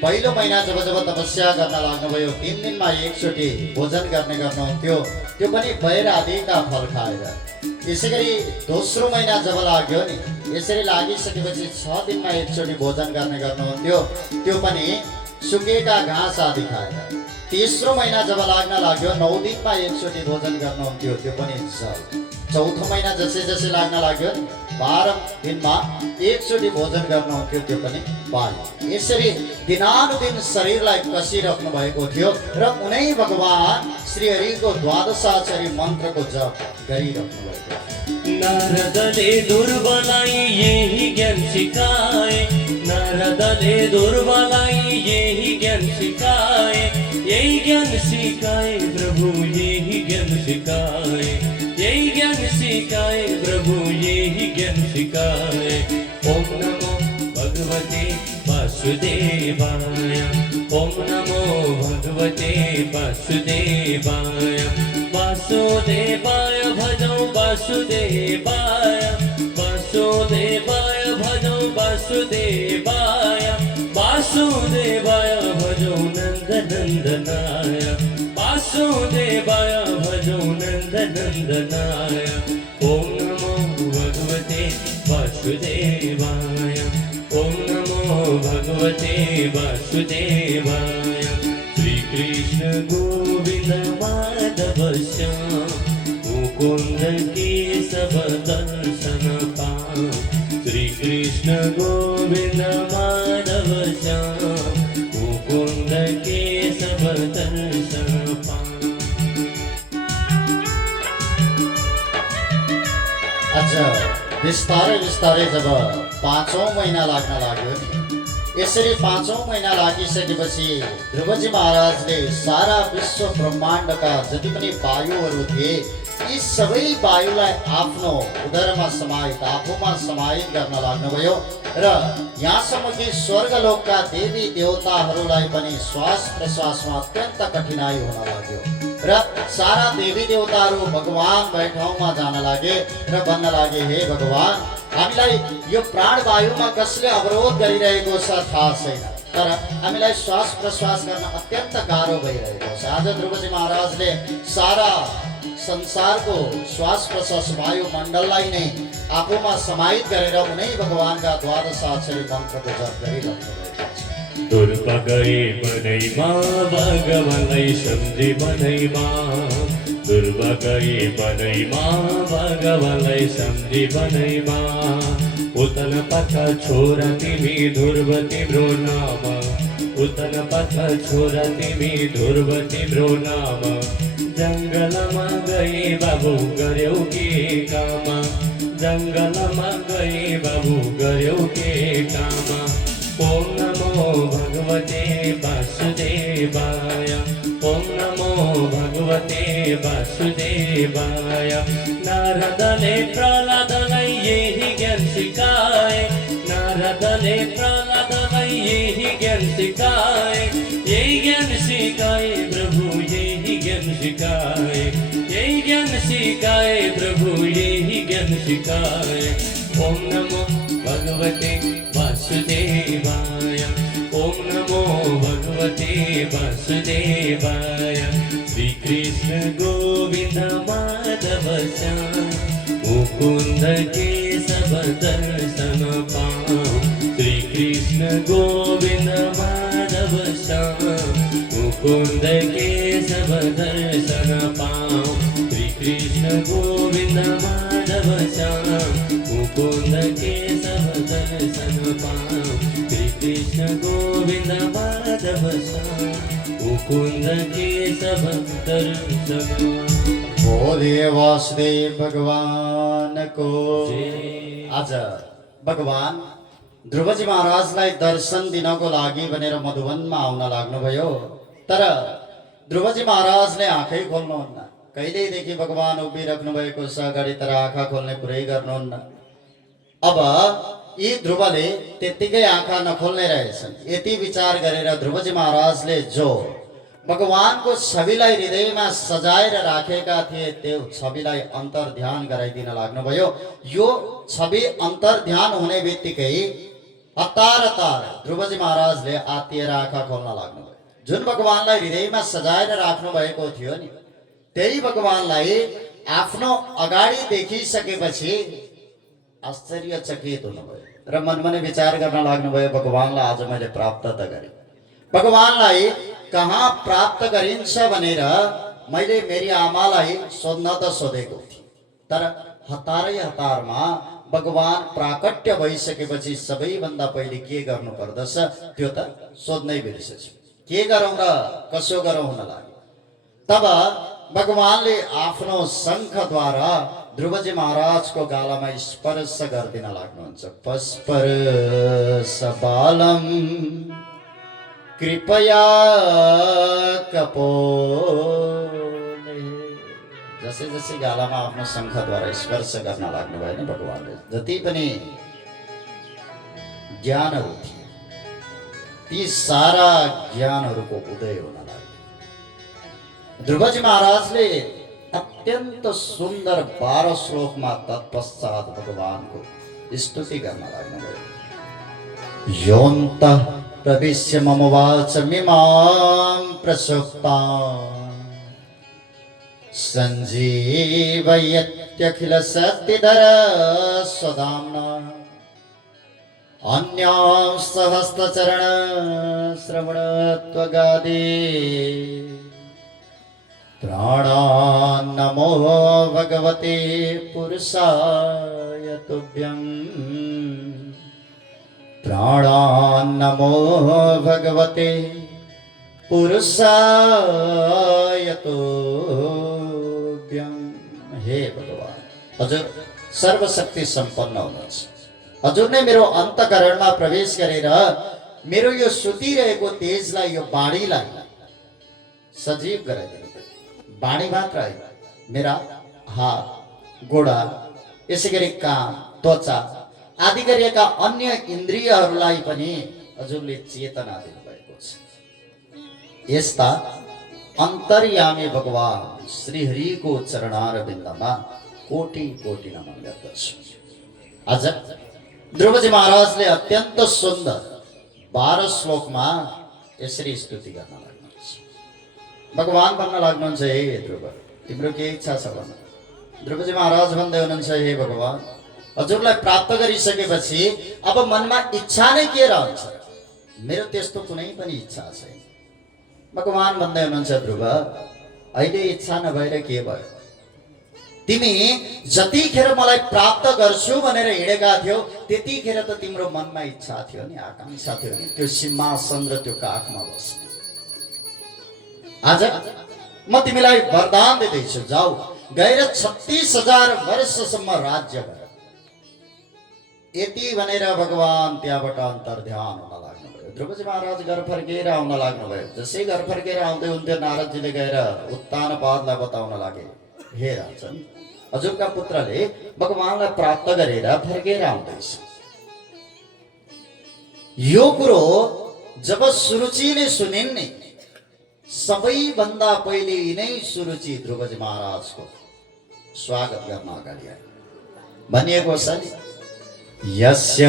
पहिलो महिना जब जब तपस्या गर्न लाग्नुभयो 3 दिनमा एकचोटि भोजन गर्नुहुन्थ्यो, त्यो पनि बैर आदिका फल खाएर। यसै गरी दोस्रो महिना जब लाग्यो नि, यसरी लागिसकेपछि 6 दिनमा एकचोटि भोजन गर्नुहुन्थ्यो, त्यो पनि सुकेका घाँस आदि खाएर। तेस्रो महिना जब लाग्न लाग्यो 9 दिनमा एकचोटि भोजन गर्नुहुन्थ्यो, त्यो पनि जल। चौथो महिना जसै जसै लाग्न लाग्यो नि 12 दिनमा एकचोटि भोजन गर्नुहुन्थ्यो, त्यो पनि बाली। यसरी दिनानुदिन शरीरलाई कसिराख्नु भएको थियो र उनै भगवान श्रीहरिको द्वादशाक्षरी मन्त्रको जप गरिराख्नु भएको थियो। नारदले दुर्बलाई यही ज्ञान सिकाए, नारदले दुर्बलाई यही ज्ञान सिकाए, यही ज्ञान सिकाए प्रभु, यही ज्ञान सिकाए, यही ज्ञान सिकाए प्रभु, यही ज्ञान सिकाए। ओम नमो भगवते वासुदेवाय, ओम नमो भगवते वासुदेवाय, वासुदेवाय भजो वासुदेवाय, वासुदेवाय भजो वासुदेवाय, वासुदेवाय भजो नन्दनन्दनाय, वासुदेवाय भजो नन्दनन्दनाय। ओम नमो भगवते वासुदेवाय, ओम नमो भगवते वासुदेवाय। श्री कृष्ण गोविंद माधव श्याम, मुकुंद केशव दर्शन पाओ। श्री कृष्ण गोविंद माधव श्याम, मुकुंद केशव दर्शन पाओ। आज बिस्तारै बिस्तारै जब 5औं महिना लाग्न लाग्यो नि, यसरी 5औं महिना लागिसकेपछि ध्रुवजी महाराजले सारा विश्व ब्रह्माण्डका जति पनि वायुहरू थिए, यी सबै वायुलाई आफ्नो उदरमा समाहित, आफूमा समाहित गर्न लाग्नुभयो र यहाँसम्म कि स्वर्गलोकका देवी देवताहरूलाई पनि श्वास प्रश्वासमा अत्यन्त कठिनाइ हुन लाग्यो र सारा देवी देवताहरू भगवान भए ठाउँमा जान लागे र भन्न लागे, हे भगवान, हामीलाई यो प्राणवायुमा कसले अवरोध गरिरहेको छ थाहा छैन, तर हामीलाई श्वास प्रश्वास गर्न अत्यन्त गाह्रो भइरहेको छ। आज ध्रुवजी महाराजले सारा संसारको श्वास प्रश्वास वायुमण्डललाई नै आफूमा समाहित गरेर उनै भगवानका द्वादशाक्षरी मन्त्रको जप गरिरहनु भएको छ। दुर्बगै बनैमा भगवानलाई सम्झी बनैमा, दुर्बगै बनैमा भगवानलाई सम्झी बनैमा। उतन पथ छोरा तिमी ध्रुव तिम्रो नाम, उतन पथ छोरा तिमी ध्रुव तिम्रो नाम। जङ्गलमा गए बाबु गर्यौ के काम, जङ्गलमा गए बाबु गर्यौ के काम। ओम नमो भगवते वासुदेवाय, ओम नमो भगवते वासुदेवाय। नारदले प्रहलादलाई यही ज्ञान सिकाए, नारदले प्रहलादलाई यही ज्ञान सिकाए, यही ज्ञान सिकाए प्रभु, यही ज्ञान सिकाए, यही ज्ञान सिकाए प्रभु, यही ज्ञान सिकाए। ओम नमो भगवते वासुदेवाय, ओम नमो भगवते वासुदेवाय। श्री कृष्ण गोविंद माधव श्याम, मुकुंद केशव दर्शन पाओ। श्री कृष्ण गोविंद माधव श्याम, मुकुंद केशव दर्शन पाओ। श्री कृष्ण गोविंद माधव श्याम, मुकुंद केशव दर्शन पाओ। श्री कृष्ण गोविंद माधव श्याम, मुकुंद केशव दर्शन। बोलिए वासुदेव भगवान को आज भगवान ध्रुवजी महाराजलाई दर्शन दिनको लागि भनेर मधुवनमा आउन लाग्नुभयो, तर ध्रुवजी महाराजले आँखै खोल्नुहुन्न। कहिलेदेखि भगवान उभिराख्नु भएको छ, अगाडि तर आँखा खोल्ने कुरै गर्नुहुन्न। अब यी ध्रुवले त्यत्तिकै आँखा नखोल्ने रहेछन्। यति विचार गरेर ध्रुवजी महाराजले जो भगवानको छविलाई हृदयमा सजाएर राखेका थिए, त्यो छविलाई अन्तर्ध्यान गराइदिन लाग्नुभयो। यो छवि अन्तर्ध्यान हुने बित्तिकै हतार हतार ध्रुवजी महाराजले आत्तिएर आँखा खोल्न लाग्नुभयो। जुन भगवानलाई हृदयमा सजाएर राख्नु भएको थियो नि, त्यही भगवानलाई आफ्नो अगाडि देखिसकेपछि आश्चर्यचकित हुनुभयो र मनमा नै विचार गर्न लाग्नुभयो, भगवानलाई आज मैले प्राप्त त गरेँ। भगवानलाई कहाँ प्राप्त गरिन्छ भनेर मैले मेरी आमालाई सोध्न त सोधेको थिएँ, तर हतारै हतारमा भगवान प्राकट्य भइसकेपछि सबैभन्दा पहिले के गर्नु पर्दछ त्यो त सोध्नै बिर्सेछु। के गरौँ र कसो गरौँ हुन लाग्यो। तब भगवानले आफ्नो शङ्खद्वारा ध्रुवजी महाराजको गालामा स्पर्श गरिदिन लाग्नुहुन्छ। पस्पर्श बालम कृपया कपोले। जसै जसै गालामा आफ्नो शङ्खद्वारा स्पर्श गर्न लाग्नुभयो नि भगवानले, जति पनि ज्ञानहरू थिए ती सारा ज्ञानहरूको उदय हुन लाग्यो। ध्रुवजी महाराजले अत्यन्त सुन्दर 12 श्लोकमा तत्पश्चात भगवानको स्तुति गर्न लाग्नुभयो। योऽन्तः प्रविश्य मम वाचमिमां प्रसुप्तां सञ्जीवयत्यखिलशक्तिधर स्वधाम्ना अन्यांश्च हस्तचरण श्रवणत्वगादि प्राणान्नमो भगवते पुरुषाय तुभ्यं। प्राणान्नमो भगवते पुरुषाय तुभ्यं। हे भगवान, हजुर सर्वशक्ति सम्पन्न हुनुहुन्छ। हजुर नै मेरो अन्तःकरणमा प्रवेश गरेर मेरो यो सुतिरहेको तेजलाई, यो वाणीलाई सजीव गराइदिनु। वाणी मात्र होइन, मेरा हात गोडा यसै गरी कान त्वचा आदि गरिएका अन्य इन्द्रियहरूलाई पनि हजुरले चेतना दिनुभएको छ। यस्ता अन्तर्यामी भगवान श्रीहरिको चरणारविन्दमा कोटि कोटि नमन गर्दछु। आज ध्रुवजी महाराजले अत्यन्त सुन्दर 12 श्लोकमा यसरी स्तुति गर्न लाग्नुहुन्छ। भगवान भन्न लाग्नुहुन्छ, हे ध्रुव तिम्रो के इच्छा छ भन। ध्रुवजी महाराज भन्दै हुनुहुन्छ, हे भगवान हजुरलाई प्राप्त गरिसकेपछि अब मनमा इच्छा नै के रहन्छ? मेरो त्यस्तो कुनै पनि इच्छा छैन। भगवान भन्दै हुनुहुन्छ, ध्रुव अहिले इच्छा नभएर के भयो? तिमी जतिखेर मलाई प्राप्त गर्छु भनेर हिँडेका थियौ त्यतिखेर त तिम्रो मनमा इच्छा थियो नि, आकांक्षा थियो नि, त्यो सिंहासन र त्यो काखमा बस्ने। आज म तिमीलाई वरदान दिँदैछु, जाऊ गएर 36,000 वर्षसम्म राज्य गर। यति भनेर भगवान त्यहाँबाट अन्तर्ध्यान हुन लाग्नुभयो। ध्रुवजी महाराज घर फर्केर आउन लाग्नुभयो। जसै घर फर्केर आउँदै हुन्थ्यो नारदजीले गएर उत्तानपादलाई बताउन लागे, हे राजन हजुरका पुत्रले भगवानलाई प्राप्त गरेर फर्केर आउँदैछ। यो कुरो जब सुरुचिले सुनिन् नि, सबैभन्दा पहिले यिनै सुरुचि ध्रुवजी महाराजको स्वागत गर्न अगाडि आयो। भनिएको छ नि, यस्य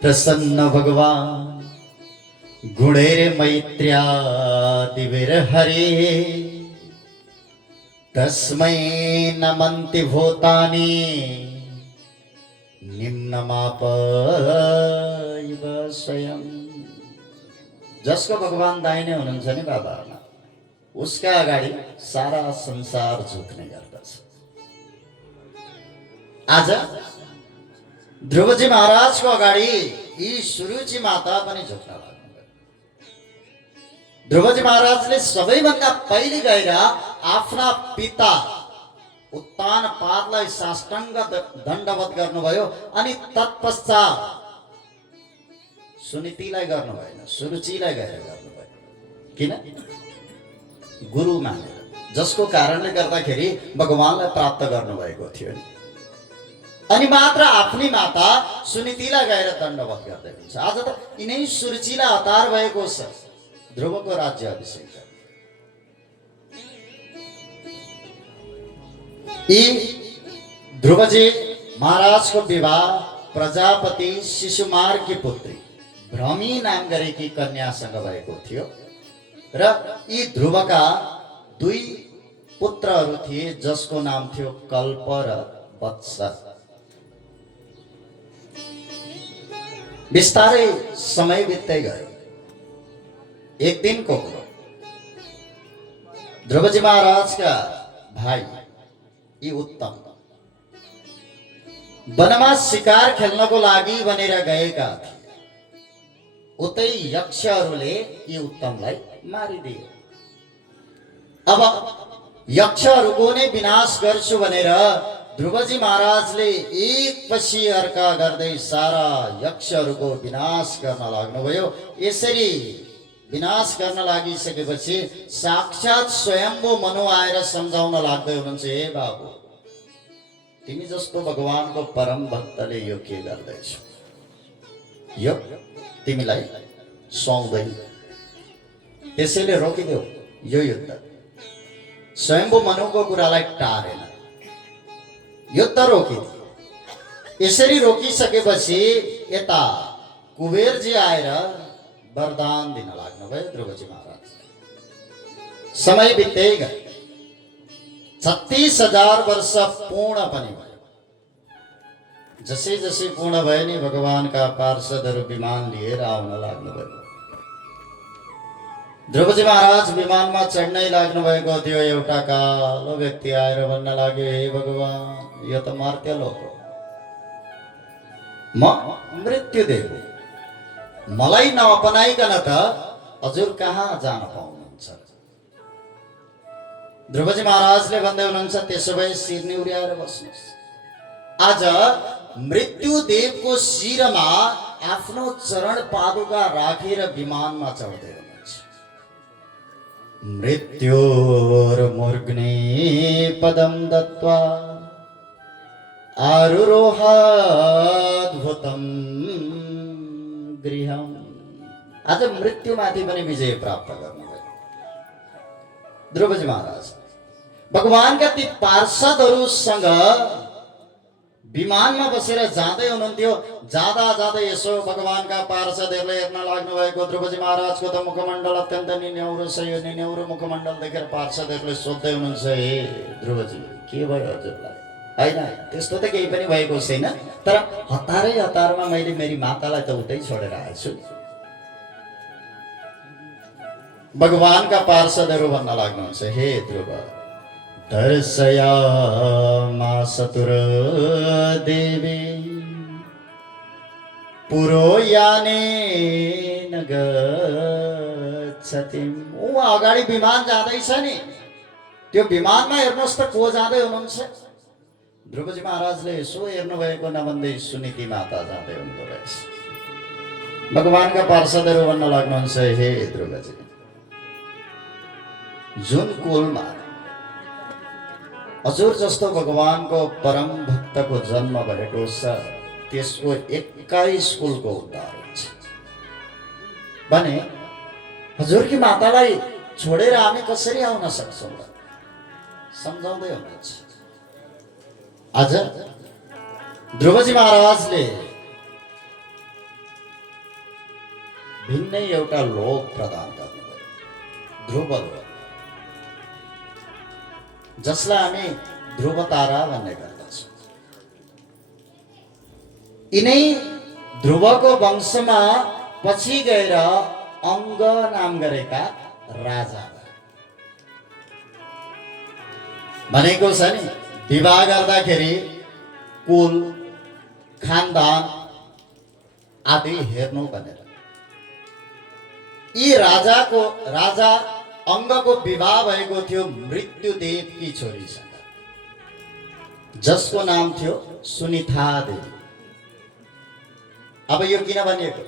प्रसन्न भगवान गुणैर्मैत्र्यादिभिर्हरे तस्मै नमन्ति भूतानि निम्नमापैव स्वयं। जसको भगवान दाहिने हुनुहुन्छ नि बाबा, उसका अगाडि सारा संसार झुक्ने गर्दछ। आज ध्रुवजी महाराजको अगाडि यी सुरुचि माता पनि झुक्न लाग्नुभयो। ध्रुवजी महाराजले सबैभन्दा पहिले गएर आफ्ना पिता उत्तानपादलाई साष्टाङ्ग दण्डवत गर्नुभयो। अनि तत्पश्चात सुनीतिलाई गर्नु भएन, सुरुचिलाई गएर गर्नुभयो। किन? गुरु मानेर, जसको कारणले गर्दाखेरि भगवानलाई प्राप्त गर्नुभएको थियो नि। अनि मात्र आफ्नी माता सुनीतिलाई गएर दण्डवत गर्दै हुन्छ। आज त यिनै सुरुचिलाई हतार भएको छ ध्रुवको राज्य अभिषेक। यी ध्रुवजी महाराजको विवाह प्रजापति शिशुमारकी पुत्री भ्रमी नाम गरेकी कन्यासँग भएको थियो। र यी ध्रुवका 2 पुत्रहरू थिए, जसको नाम थियो कल्प र वत्स। बिस्तारै समय बित्दै गयो। एक दिनको कुरो, ध्रुवजी महाराजका भाइ यी उत्तम वनमा शिकार खेल्नको लागि भनेर गएका थिए। उतै यक्षहरूले यी उत्तमलाई मारिदिए। अब यक्षहरूको नै विनाश गर्छु भनेर ध्रुवजी महाराजले एक पछि अर्का गर्दै सारा यक्षहरूको विनाश गर्न लाग्नुभयो। यसरी विनाश गर्न लागिसकेपछि साक्षात स्वयम्भू मनु आएर सम्झाउन लाग्दै हुनुहुन्छ, हे बाबु, तिमी जस्तो भगवानको परम भक्तले यो के गर्दैछौ? यो तिमीलाई सुहाउँदैन, त्यसैले रोकिदेऊ यो युद्ध। स्वयम्भू मनुको कुरालाई टारेन, युद्ध रोकिदियो। यसरी रोकिसकेपछि यता कुबेरजी आएर वरदान दिन लाग्नुभयो ध्रुवजी महाराज। समय बित्दै गयो, 36,000 वर्ष पूर्ण पनि भयो। जसै जसै पूर्ण भए नि भगवानका पार्षदहरू विमान लिएर आउन लाग्नुभयो। ध्रुवजी महाराज विमानमा चढ्नै लाग्नु भएको थियो। एउटा कालो व्यक्ति आएर भन्न लाग्यो, हे भगवान, यो त मर्त्यलोक हो, म मृत्युदेव हो, मलाई नअपनाइकन त हजुर कहाँ जान पाउनुहुन्छ? ध्रुवजी महाराजले भन्दै हुनुहुन्छ, त्यसो भए शिर निहुर्याएर बस्नुहोस्। आज मृत्युदेवको शिरमा आफ्नो चरण पादुका राखेर विमानमा चढ्दै हुनुहुन्छ। मृत्योर्मुर्ग्ने पदम दत्वा आरुरोहाद्भुतम गृहम। आज मृत्युमाथि पनि विजय प्राप्त गर्नुभयो ध्रुवजी महाराज। भगवानका ती पार्षदहरूसँग विमानमा बसेर जाँदै हुनुहुन्थ्यो। जाँदा जाँदै यसो भगवानका पार्षदहरूले हेर्न लाग्नु भएको ध्रुवजी महाराजको त मुखमण्डल अत्यन्त निन्याउरो छ। यो निन्याउरो मुखमण्डल देखेर पार्षदहरूले सोध्दै हुनुहुन्छ, हे ध्रुवजी, के भयो हजुरलाई? होइन, त्यस्तो त केही पनि भएको छैन, तर हतारमा मैले मेरी मातालाई त उतै छोडेर आएछु। भगवानका पार्षदहरू भन्न लाग्नुहुन्छ, हे ध्रुव, दर्शयामासतुर देवी पुरो यानेन गच्छतिम्। उहाँ अगाडि विमान जाँदैछ नि, त्यो विमानमा हेर्नुहोस् त को जाँदै हुनुहुन्छ? ध्रुवजी महाराजले यसो हेर्नु भएको नभन्दै सुनीति माता जाँदै हुनुहुँदो रहेछ। भगवानका पार्षदहरू भन्न लाग्नुहुन्छ, हे ध्रुवजी, जुन कुलमा हजुर जस्तो भगवानको परम भक्तको जन्म भएको छ, त्यसको 21 कुलको उद्धार हुन्छ भने हजुरकी मातालाई छोडेर हामी कसरी आउन सक्छौँ? सम्झाउँदै हुनुहुन्छ। आज ध्रुवजी महाराजले भिन्नै एउटा लोक प्रदान गर्नुभयो, ध्रुव लोक, जसलाई हामी ध्रुव तारा भन्ने गर्दछौँ। यिनै ध्रुवको वंशमा पछि गएर अङ्ग नाम गरेका राजा भनेको छ नि, विवाह गर्दाखेरि कुल खानदान आदि हेर्नु भनेर। यी राजा अङ्गको विवाह भएको थियो मृत्युदेवकी छोरीसँग, जसको नाम थियो सुनिता देवी। अब यो किन भनिएको?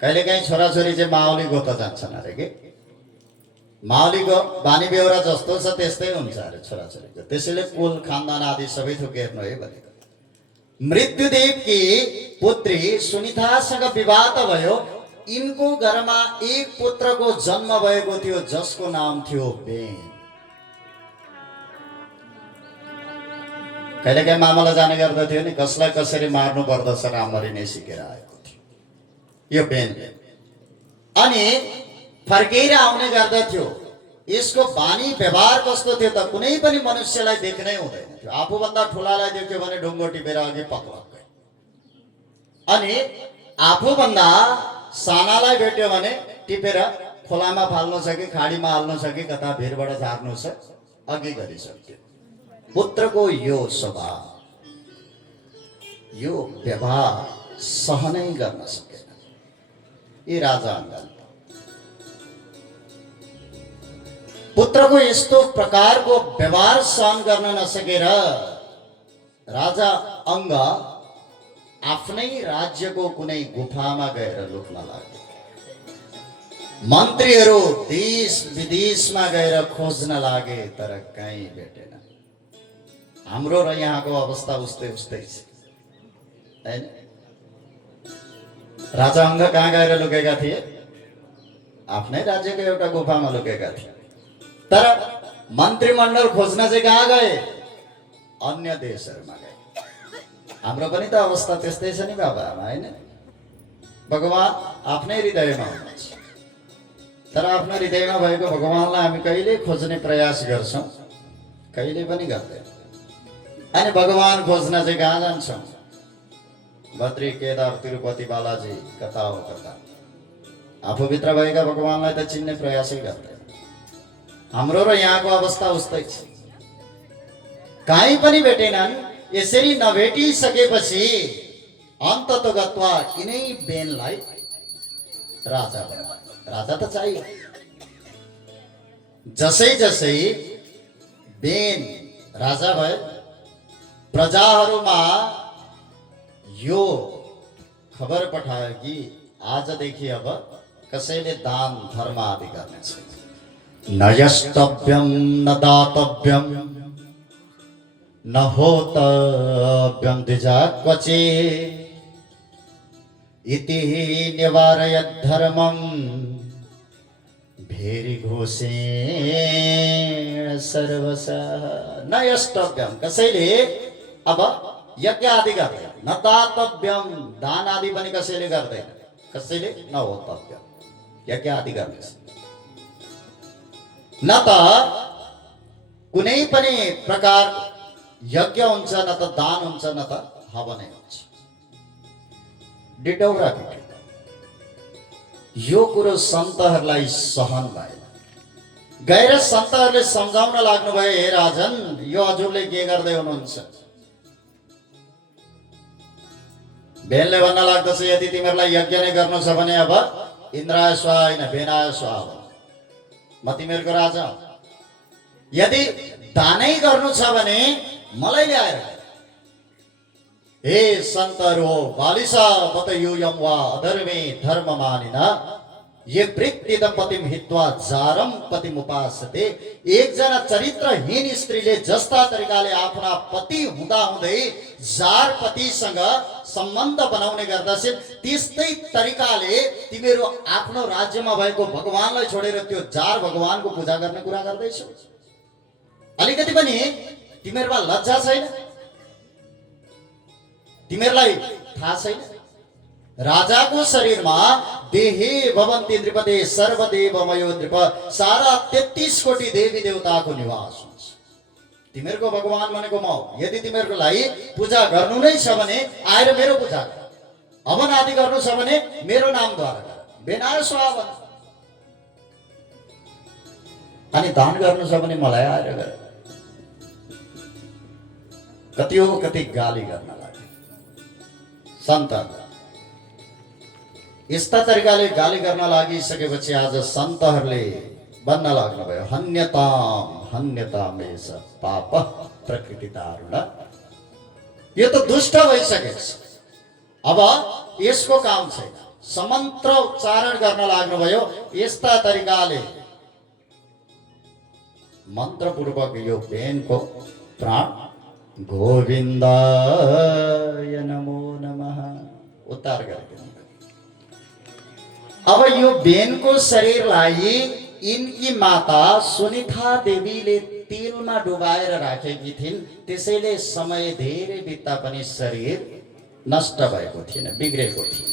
कहिलेकाहीँ छोराछोरी चाहिँ माओलीको त जान्छन् अरे कि, माओलीको बानी बेहोरा जस्तो छ त्यस्तै हुन्छ अरे छोराछोरीको। त्यसैले कुल खानदान आदि सबै थोक हेर्नु है भनेको। मृत्युदेवकी पुत्री सुनितासँग विवाह त भयो। यिनको घरमा एक पुत्रको जन्म भएको थियो, जसको नाम थियो बेन। कहिलेकाहीँ मामालाई जाने गर्दथ्यो नि, कसलाई कसरी मार्नु पर्दछ राम्ररी नै सिकेर आएको थियो यो बेन। अनि फर्केर आउने गर्दथ्यो। यसको बानी व्यवहार कस्तो थियो त, कुनै पनि मनुष्यलाई देख्नै हुँदैन थियो। आफूभन्दा ठुलालाई देख्यो भने ढुङ्गो टिपेर अघि पक्राउँदै, अनि आफूभन्दा सानालाई भेट्यो भने टिपेर खोलामा फाल्नु छ कि खाडीमा हाल्नु छ कि कता भिरबाट झार्नु छ अघि गरिसक्थ्यो। पुत्रको यो स्वभाव। यो व्यवहार सहनै गर्न सकेन। यी राजा अङ्गल पुत्रको यस्तो प्रकारको व्यवहार सहन गर्न नसकेर राजा अङ्ग आफ्नै राज्यको कुनै गुफामा गएर लुक्न लागे। मन्त्रीहरू देश विदेशमा गएर खोज्न लागे तर कहीँ भेटेन। हाम्रो र यहाँको अवस्था उस्तै उस्तै छ हैन। राजा अङ्ग कहाँ गएर लुकेका थिए? आफ्नै राज्यको एउटा गुफामा लुकेका थिए। तर मन्त्रीमण्डल खोज्न चाहिँ कहाँ गए? अन्य देशहरूमा गए। हाम्रो पनि त अवस्था त्यस्तै छ नि बाबा आमा हैन। भगवान आफ्नै हृदयमा हुनुहुन्छ, तर आफ्नो हृदयमा भएको भगवानलाई हामी कहिले खोज्ने प्रयास गर्छौँ? कहिले पनि गर्दैन। अनि भगवान खोज्न चाहिँ कहाँ जान्छौँ? बद्री, केदार, तिरुपति, बालाजी, कता हो कता। आफूभित्र भएका भगवानलाई त चिन्ने प्रयासै गर्दैन। हाम्रो र यहाँको अवस्था उस्तै छ। कहीँ पनि भेटेनन्। यसरी नभेटिसकेपछि अन्ततगत्वा यिनै बेनलाई राजा बनाए। राजा त चाहियो। जसै जसै बेन राजा भए प्रजाहरूमा यो खबर पठायो कि आजदेखि अब कसैले दान धर्म आदि गर्ने छैन। न यस्तव्यम न दातव्यम न होतव्यम द्विजा क्वचे इति निवारयत् धर्मं भेरी घोषेण सर्वशः। न यस्तव्यम, कसैले अब यज्ञ आदि गर्दैन। न दातव्यम, दान आदि पनि कसैले गर्दैन। कसैले न होतव्यम, यज्ञ आदि गर्ने। न त कुनै पनि प्रकार यज्ञ हुन्छ, न त दान हुन्छ, न त हवनै हुन्छ। डिडौरा पिटे। यो कुरो सन्तहरूलाई सहन भएन। गएर सन्तहरूले सम्झाउन लाग्नुभयो, हे राजन, यो हजुरले के गर्दै हुनुहुन्छ? बेनले भन्न लाग्दछ, यदि तिमीहरूलाई यज्ञ नै गर्नु छ भने अब इन्द्राय स्वाहा होइन बेनाय स्वाहा भन। म तिमीहरूको राजा। यदि दानै गर्नु छ भने मलाई ल्याएर, हे सन्तहरू हो, बालिसा बतयूयम वा अधर्मे धर्म मानिन ये वृत्ति दम्पतिम हित्वा जारम पतिम उपासते। एकजना चरित्रहीन स्त्रीले जस्ता तरिकाले आफ्ना पति हुँदा हुँदै जार पतिसँग सम्बन्ध बनाउने गर्दछन्, त्यस्तै तरिकाले तिमीहरू आफ्नो राज्यमा भएको भगवानलाई छोडेर त्यो जार भगवानको पूजा गर्ने कुरा गर्दैछौ। अलिकति पनि तिमीहरूमा लज्जा छैन? तिमीहरूलाई थाहा छैन? राजाको शरीरमा देहे भवन्ति नृपते सर्वदेवमयो नृप, सारा 33 कोटी देवी देवताको निवास हुन्छ। तिमीहरूको भगवान भनेको म हो। यदि तिमीहरूलाई पूजा गर्नु नै छ भने आएर मेरो पूजा गर। हवन आदि गर्नु छ भने मेरो नामद्वारा गर। बेनाय स्वाहा भन। अनि दान गर्नु छ भने मलाई आएर गर। कति हो कति गाली गर्न लाग्यो सन्तहरू। यस्ता तरिकाले गाली गर्न लागिसकेपछि आज सन्तहरूले भन्न लाग्नुभयो, हन्यताम हन्यताम एष पाप प्रकृति दारुण। यो त दुष्ट भइसकेछ। अब यसको काम छैन। समन्त्र उच्चारण गर्न लाग्नुभयो। यस्ता तरिकाले मन्त्रपूर्वक यो बेनको प्राण गोविन्दाय नमो नमः उद्धार गरिदिनु। अब यो बेनको शरीरलाई यिनकी माता सुनिता देवीले तेलमा डुबाएर राखेकी थिइन्। त्यसैले समय धेरै बित्दा पनि शरीर नष्ट भएको थिएन, बिग्रेको थिएन।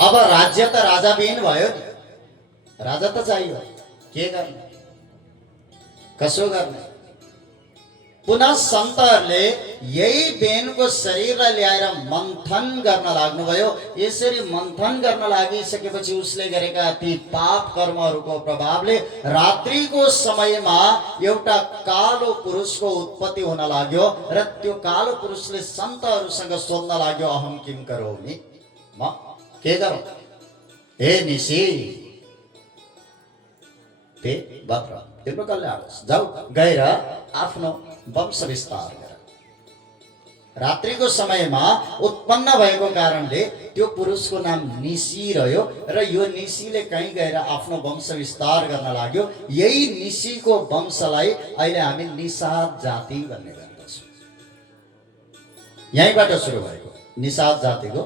अब राज्य त राजा बिहीन भयो। राजा त चाहियो। के गर्ने, कसो गर्ने? पुनः सन्तहरूले यही बेनको शरीरलाई ल्याएर मन्थन गर्न लाग्नुभयो। यसरी मन्थन गर्न लागिसकेपछि उसले गरेका ती पाप कर्महरूको प्रभावले रात्रिको समयमा एउटा कालो पुरुषको उत्पत्ति हुन लाग्यो र त्यो कालो पुरुषले सन्तहरूसँग सोध्न लाग्यो, अहम किम करोमि, म के गरौँ हे निसी, ते भद्र तिम्रो कल्याण होस्, जाऊ गएर आफ्नो वंश विस्तार गर। रात्रिको समयमा उत्पन्न भएको कारणले त्यो पुरुषको नाम निसी रह्यो र यो निसीले कहीँ गएर आफ्नो वंश विस्तार गर्न लाग्यो। यही निसीको वंशलाई अहिले हामी निषाद जाति भन्ने गर्दछौँ। यहीँबाट सुरु भएको निषाद जातिको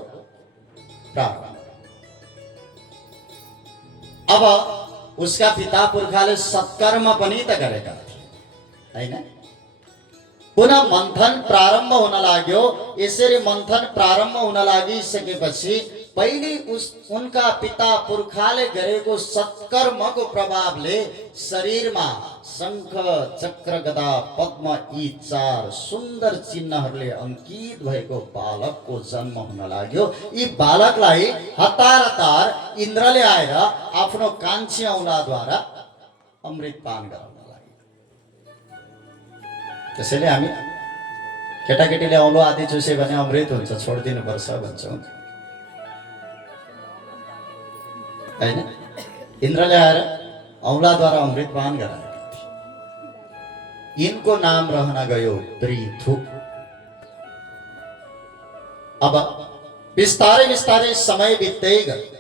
प्रारम्भ। अब उसका पिता पुर्खाले सत्कर्म पनि त गरेका थिए हैन। पुनः मन्थन प्रारम्भ हुन लाग्यो। यसरी मन्थन प्रारम्भ हुन लागिसकेपछि पहिले उनका पिता पुर्खाले गरेको सत्कर्मको प्रभावले शरीरमा शङ्ख चक्र गदा पद्म यी 4 सुन्दर चिन्हहरूले अंकित भएको बालकको जन्म हुन लाग्यो। यी बालकलाई हतार हतार इन्द्रले आएर आफ्नो कान्छी औँलाद्वारा अमृत पान गराउन लाग्यो। त्यसैले हामी केटाकेटीले औँलो आदि चुसे भने अमृत हुन्छ, छोडिदिनु पर्छ भन्छौँ हैन। इन्द्रले आएर औँलाद्वारा अमृत पान गराए। यिनको नाम रहन गयो पृथु। अब बिस्तारै बिस्तारै समय बित्दै गयो।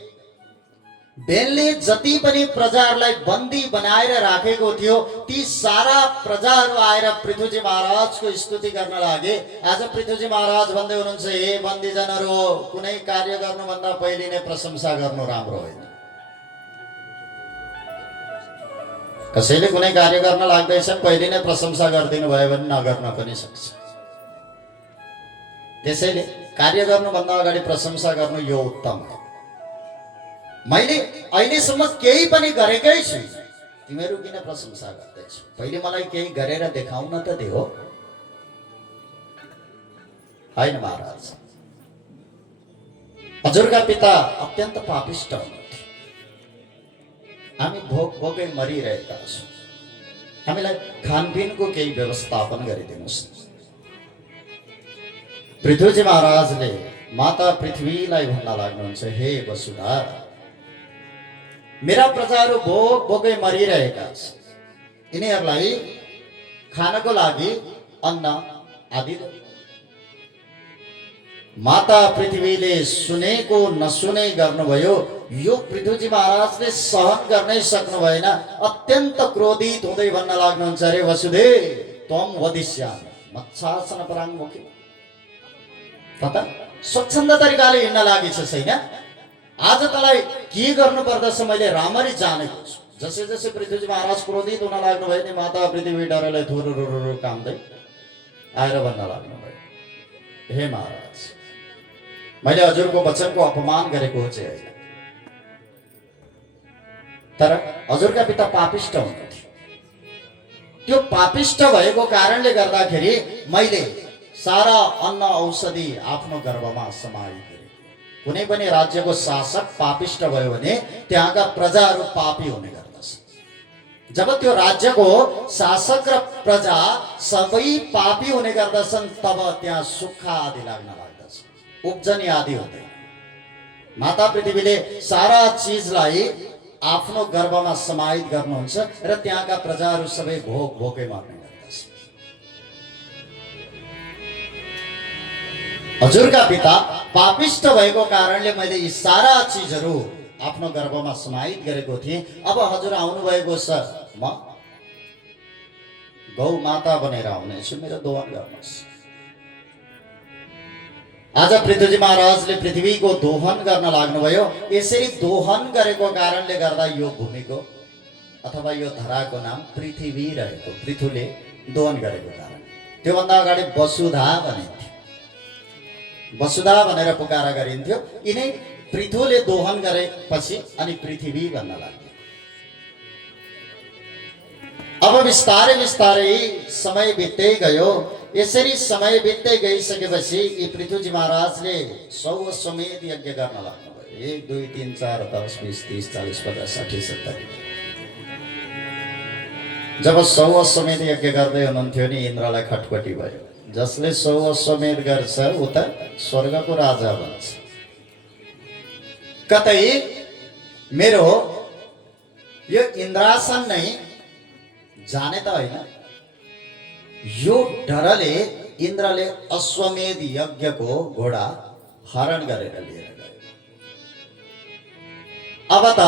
बेनले जति पनि प्रजाहरूलाई बन्दी बनाएर राखेको थियो ती सारा प्रजाहरू आएर पृथुजी महाराजको स्तुति गर्न लागे। आज पृथुजी महाराज भन्दै हुनुहुन्छ, हे बन्दीजनहरू, कुनै कार्य गर्नुभन्दा पहिले नै प्रशंसा गर्नु राम्रो होइन। कसैले कुनै कार्य गर्न लाग्दैछ पहिले नै प्रशंसा गरिदिनु भयो भने नगर्न पनि सक्छ। त्यसैले कार्य गर्नुभन्दा अगाडि प्रशंसा गर्नु यो उत्तम हो। मैले अहिलेसम्म केही पनि गरेकै छु, तिमीहरू किन प्रशंसा गर्दैछौ? पहिले मलाई केही गरेर देखाउन त देऊ। होइन महाराज, हजुरका पिता अत्यन्त पापिष्ट हुनुहुन्थ्यो। हामी भोक भोकै मरिरहेका छौँ। हामीलाई खानपिनको केही व्यवस्थापन गरिदिनुहोस्। पृथ्वीजी महाराजले माता पृथ्वीलाई भन्न लाग्नुहुन्छ, हे वसुधा, मेरा प्रजाहरू भोक भोकै मरिरहेका छन्, यिनीहरूलाई खानको लागि अन्न आदि। माता पृथ्वीले सुनेको नसुने गर्नुभयो। यो पृथ्वीजी महाराजले सहन गर्नै सक्नु भएन। अत्यन्त क्रोधित हुँदै भन्न लाग्नुहुन्छ, अरे वसुधे त्वम वदिष्यामि मत्सासन पराङ्मुखी। पता स्वच्छन्द तरिकाले हिँड्न लागेछ छैन। आज तँलाई के गर्नु पर्दछ मैले राम्ररी जानेको छु। जसै जसै पृथ्वीजी महाराज क्रोधित हुन लाग्नु भयो नि माता पृथ्वी डरले थुरुरुरु काम्दै आएर भन्न लाग्नुभयो, हे महाराज, मैले हजुरको वचनको अपमान गरेको चाहिँ होइन, तर हजुरका पिता पापिष्ट हुनुहुन्थ्यो। त्यो पापिष्ट भएको कारणले गर्दाखेरि मैले सारा अन्न औषधि आफ्नो गर्भमा समाइदिए। कुनै पनि राज्यको शासक पापिष्ट भयो भने त्यहाँका प्रजाहरू पापी हुने गर्दछ। जब त्यो राज्यको शासक र प्रजा सबै पापी हुने गर्दछन् तब त्यहाँ सुख आदि लाग्न लाग्दछ, उब्जनी आदि हुँदैन। माता पृथ्वीले सारा चीजलाई आफ्नो गर्भमा समाहित गर्नुहुन्छ र त्यहाँका प्रजाहरू सबै भोक भोकै मर्ने गर्दछ। हजुरका पिता पापिष्ट भएको कारणले मैले यी सारा चीजहरू आफ्नो गर्भमा समाहित गरेको थिएँ। अब हजुर आउनुभएको छ, म गौ माता बनेर आउनेछु, मेरो दोहन गर्नुहोस्। आज पृथ्वीजी महाराजले पृथ्वीको दोहन गर्न लाग्नुभयो। यसरी दोहन गरेको कारणले गर्दा यो भूमिको अथवा यो धराको नाम पृथ्वी रहेको, पृथुले दोहन गरेको कारण। त्योभन्दा अगाडि वसुधा भनिन्थ्यो, वसुधा भनेर पुकारा गरिन्थ्यो। यिनै पृथुले दोहन गरेपछि अनि पृथ्वी भन्न लाग्यो। अब बिस्तारै बिस्तारै समय बित्दै गयो। यसरी समय बित्दै गइसकेपछि यी पृथ्वीजी महाराजले 100 अश्वमेध यज्ञ गर्न लाग्नुभयो। 1 2 3 4 10 20 30 40 50 60 70। जब 100 अश्वमेध यज्ञ गर्दै हुनुहुन्थ्यो नि इन्द्रलाई खटपटी भयो। जसले 100 अश्वमेध गर्छ उ त स्वर्गको राजा बन्छ। कतै मेरो यो इन्द्रासन नै जाने त होइन। यो डरले इन्द्रले अश्वमेध यज्ञको घोडा हरण गरेर लिएर गए। अब त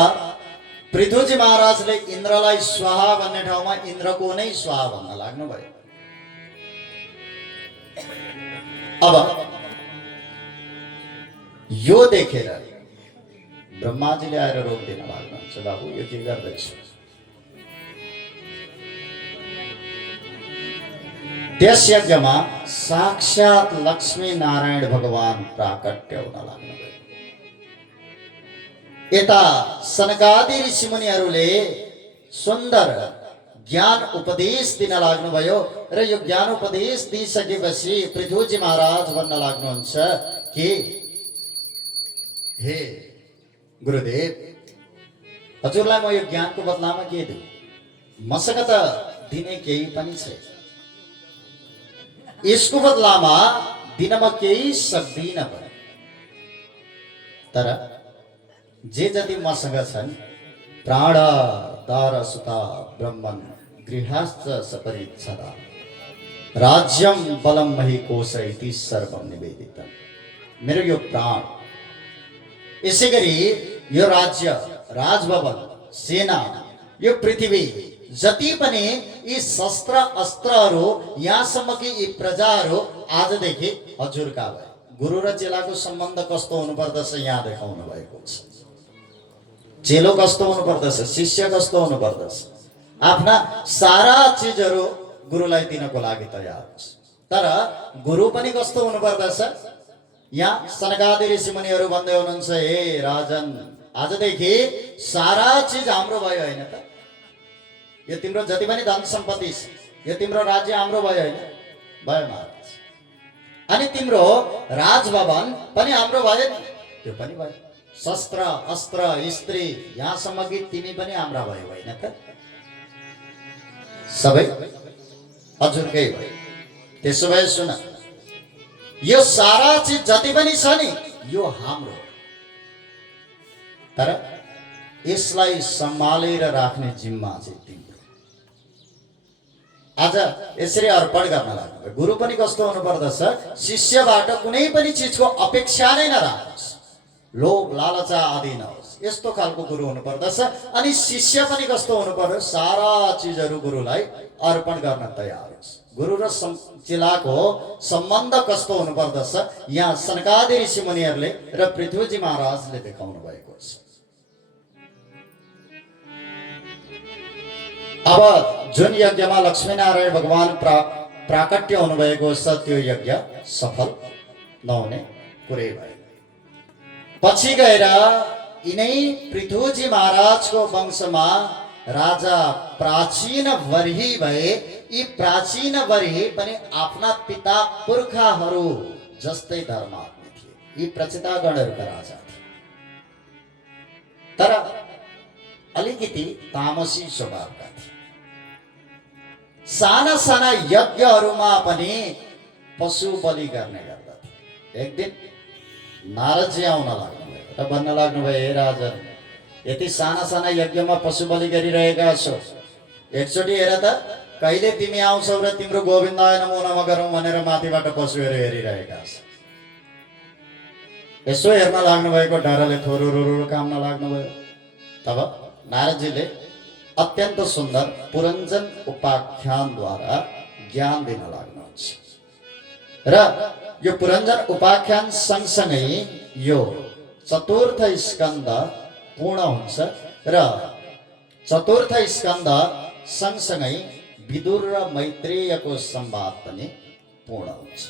पृथ्वीजी महाराजले इन्द्रलाई स्वाहा भन्ने ठाउँमा इन्द्रको नै स्वाहा भन्न लाग्नुभयो। अब यो देखेर ब्रह्माजीले आएर रोकिदिन लाग्नुहुन्छ। बाबु यो के गर्दैछ? त्यस यज्ञमा साक्षात लक्ष्मी नारायण भगवान प्राकट्य हुन लाग्नुभयो। यता सनकादि ऋषिमुनिहरूले सुन्दर ज्ञान उपदेश दिन लाग्नुभयो र यो ज्ञान उपदेश दिइसकेपछि पृथ्वीजी महाराज भन्न लाग्नुहुन्छ कि हे गुरुदेव, हजुरलाई म यो ज्ञानको बदलामा के दिउँ? मसँग त दिने केही पनि छैन। यसको बदलामा दिन म केही सक्दिन पनि। तर जे जति मसँग छन् प्राण दार सुता ब्रह्मन् गृहस्थ सपरिच्छदा राज्यम बलम मही कोश इति सर्वम निवेदितम्। मेरो यो प्राण, यसै गरी यो राज्य, राजभवन, सेना, यो पृथ्वी, जति पनि यी शस्त्र अस्त्रहरू, यहाँसम्म कि यी प्रजाहरू आजदेखि हजुरका भए। गुरु र चेलाको सम्बन्ध कस्तो हुनुपर्दछ यहाँ देखाउनु भएको छ। चेलो कस्तो हुनुपर्दछ, शिष्य कस्तो हुनुपर्दछ। आफ्ना सारा चिजहरू गुरुलाई दिनको लागि तयार हुन्छ। तर गुरु पनि कस्तो हुनुपर्दछ? यहाँ सनकादि ऋषिमुनिहरू भन्दै हुनुहुन्छ, हे राजन, आजदेखि सारा चिज हाम्रो भयो होइन त? यो तिम्रो जति पनि धन सम्पत्ति छ, यो तिम्रो राज्य हाम्रो भयो होइन? भयो महाराज। अनि तिम्रो राजभवन पनि हाम्रो भयो नि? त्यो पनि भयो। शस्त्र अस्त्र स्त्री, यहाँसम्म कि तिमी पनि हाम्रा भयो होइन त? सबै हजुरकै भयो। त्यसो भए सुन, यो सारा चिज जति पनि छ नि यो हाम्रो। तर यसलाई सम्हालेर राख्ने जिम्मा चाहिँ तिम्रो। आज यसरी अर्पण गर्न लाग्यो। गुरु पनि कस्तो हुनुपर्दछ? शिष्यबाट कुनै पनि चिजको अपेक्षा नै नराखोस्, लोभ लालचा आदि नहोस्, यस्तो खालको गुरु हुनुपर्दछ। अनि शिष्य पनि कस्तो हुनुपर्छ? सारा चिजहरू गुरुलाई अर्पण गर्न तयार होस्। गुरु र चेलाको सम्बन्ध कस्तो हुनुपर्दछ? यहाँ सनकादि ऋषिमुनिहरूले र पृथ्वीजी महाराजले देखाउनु भएको छ। अब जुन यज्ञमा लक्ष्मीनारायण भगवान प्राकट्य हुनुभएको छ त्यो यज्ञ सफल नहुने कुरै भयो। पछि गएर यिनै पृथ्वीजी महाराजको वंशमा राजा प्राचीन वर्ही भए। यी प्राचीन वर्ही पनि आफ्ना पिता पुर्खाहरू जस्तै धर्मात्मी थिए। यी प्रचितागणहरूका राजा थिए। तर अलिकति तामसी स्वभावका थिए। साना साना यज्ञहरूमा पनि पशु बलि गर्ने गर्दथे। एक दिन नारदजी आउन लाग्नुभयो र भन्न लाग्नुभयो, हे राजन, यति साना साना यज्ञमा पशु बलि गरिरहेका छौ, एकचोटि हेर त, कहिले तिमी आउँछौ र तिम्रो गोविन्दाय नमो नमः गरौँ भनेर माथिबाट पशुहरू हेरिरहेका छ। यसो हेर्न लाग्नुभएको डरले थोरो काम्न लाग्नुभयो। तब नारदजीले अत्यन्त सुन्दर पुरञ्जन उपाख्यानद्वारा ज्ञान दिन लाग्नुहुन्छ। र यो पुरञ्जन उपाख्यान सँगसँगै यो चतुर्थ स्कन्द पूर्ण हुन्छ र चतुर्थ स्कन्द सँगसँगै विदुर र मैत्रेयको संवाद पनि पूर्ण हुन्छ।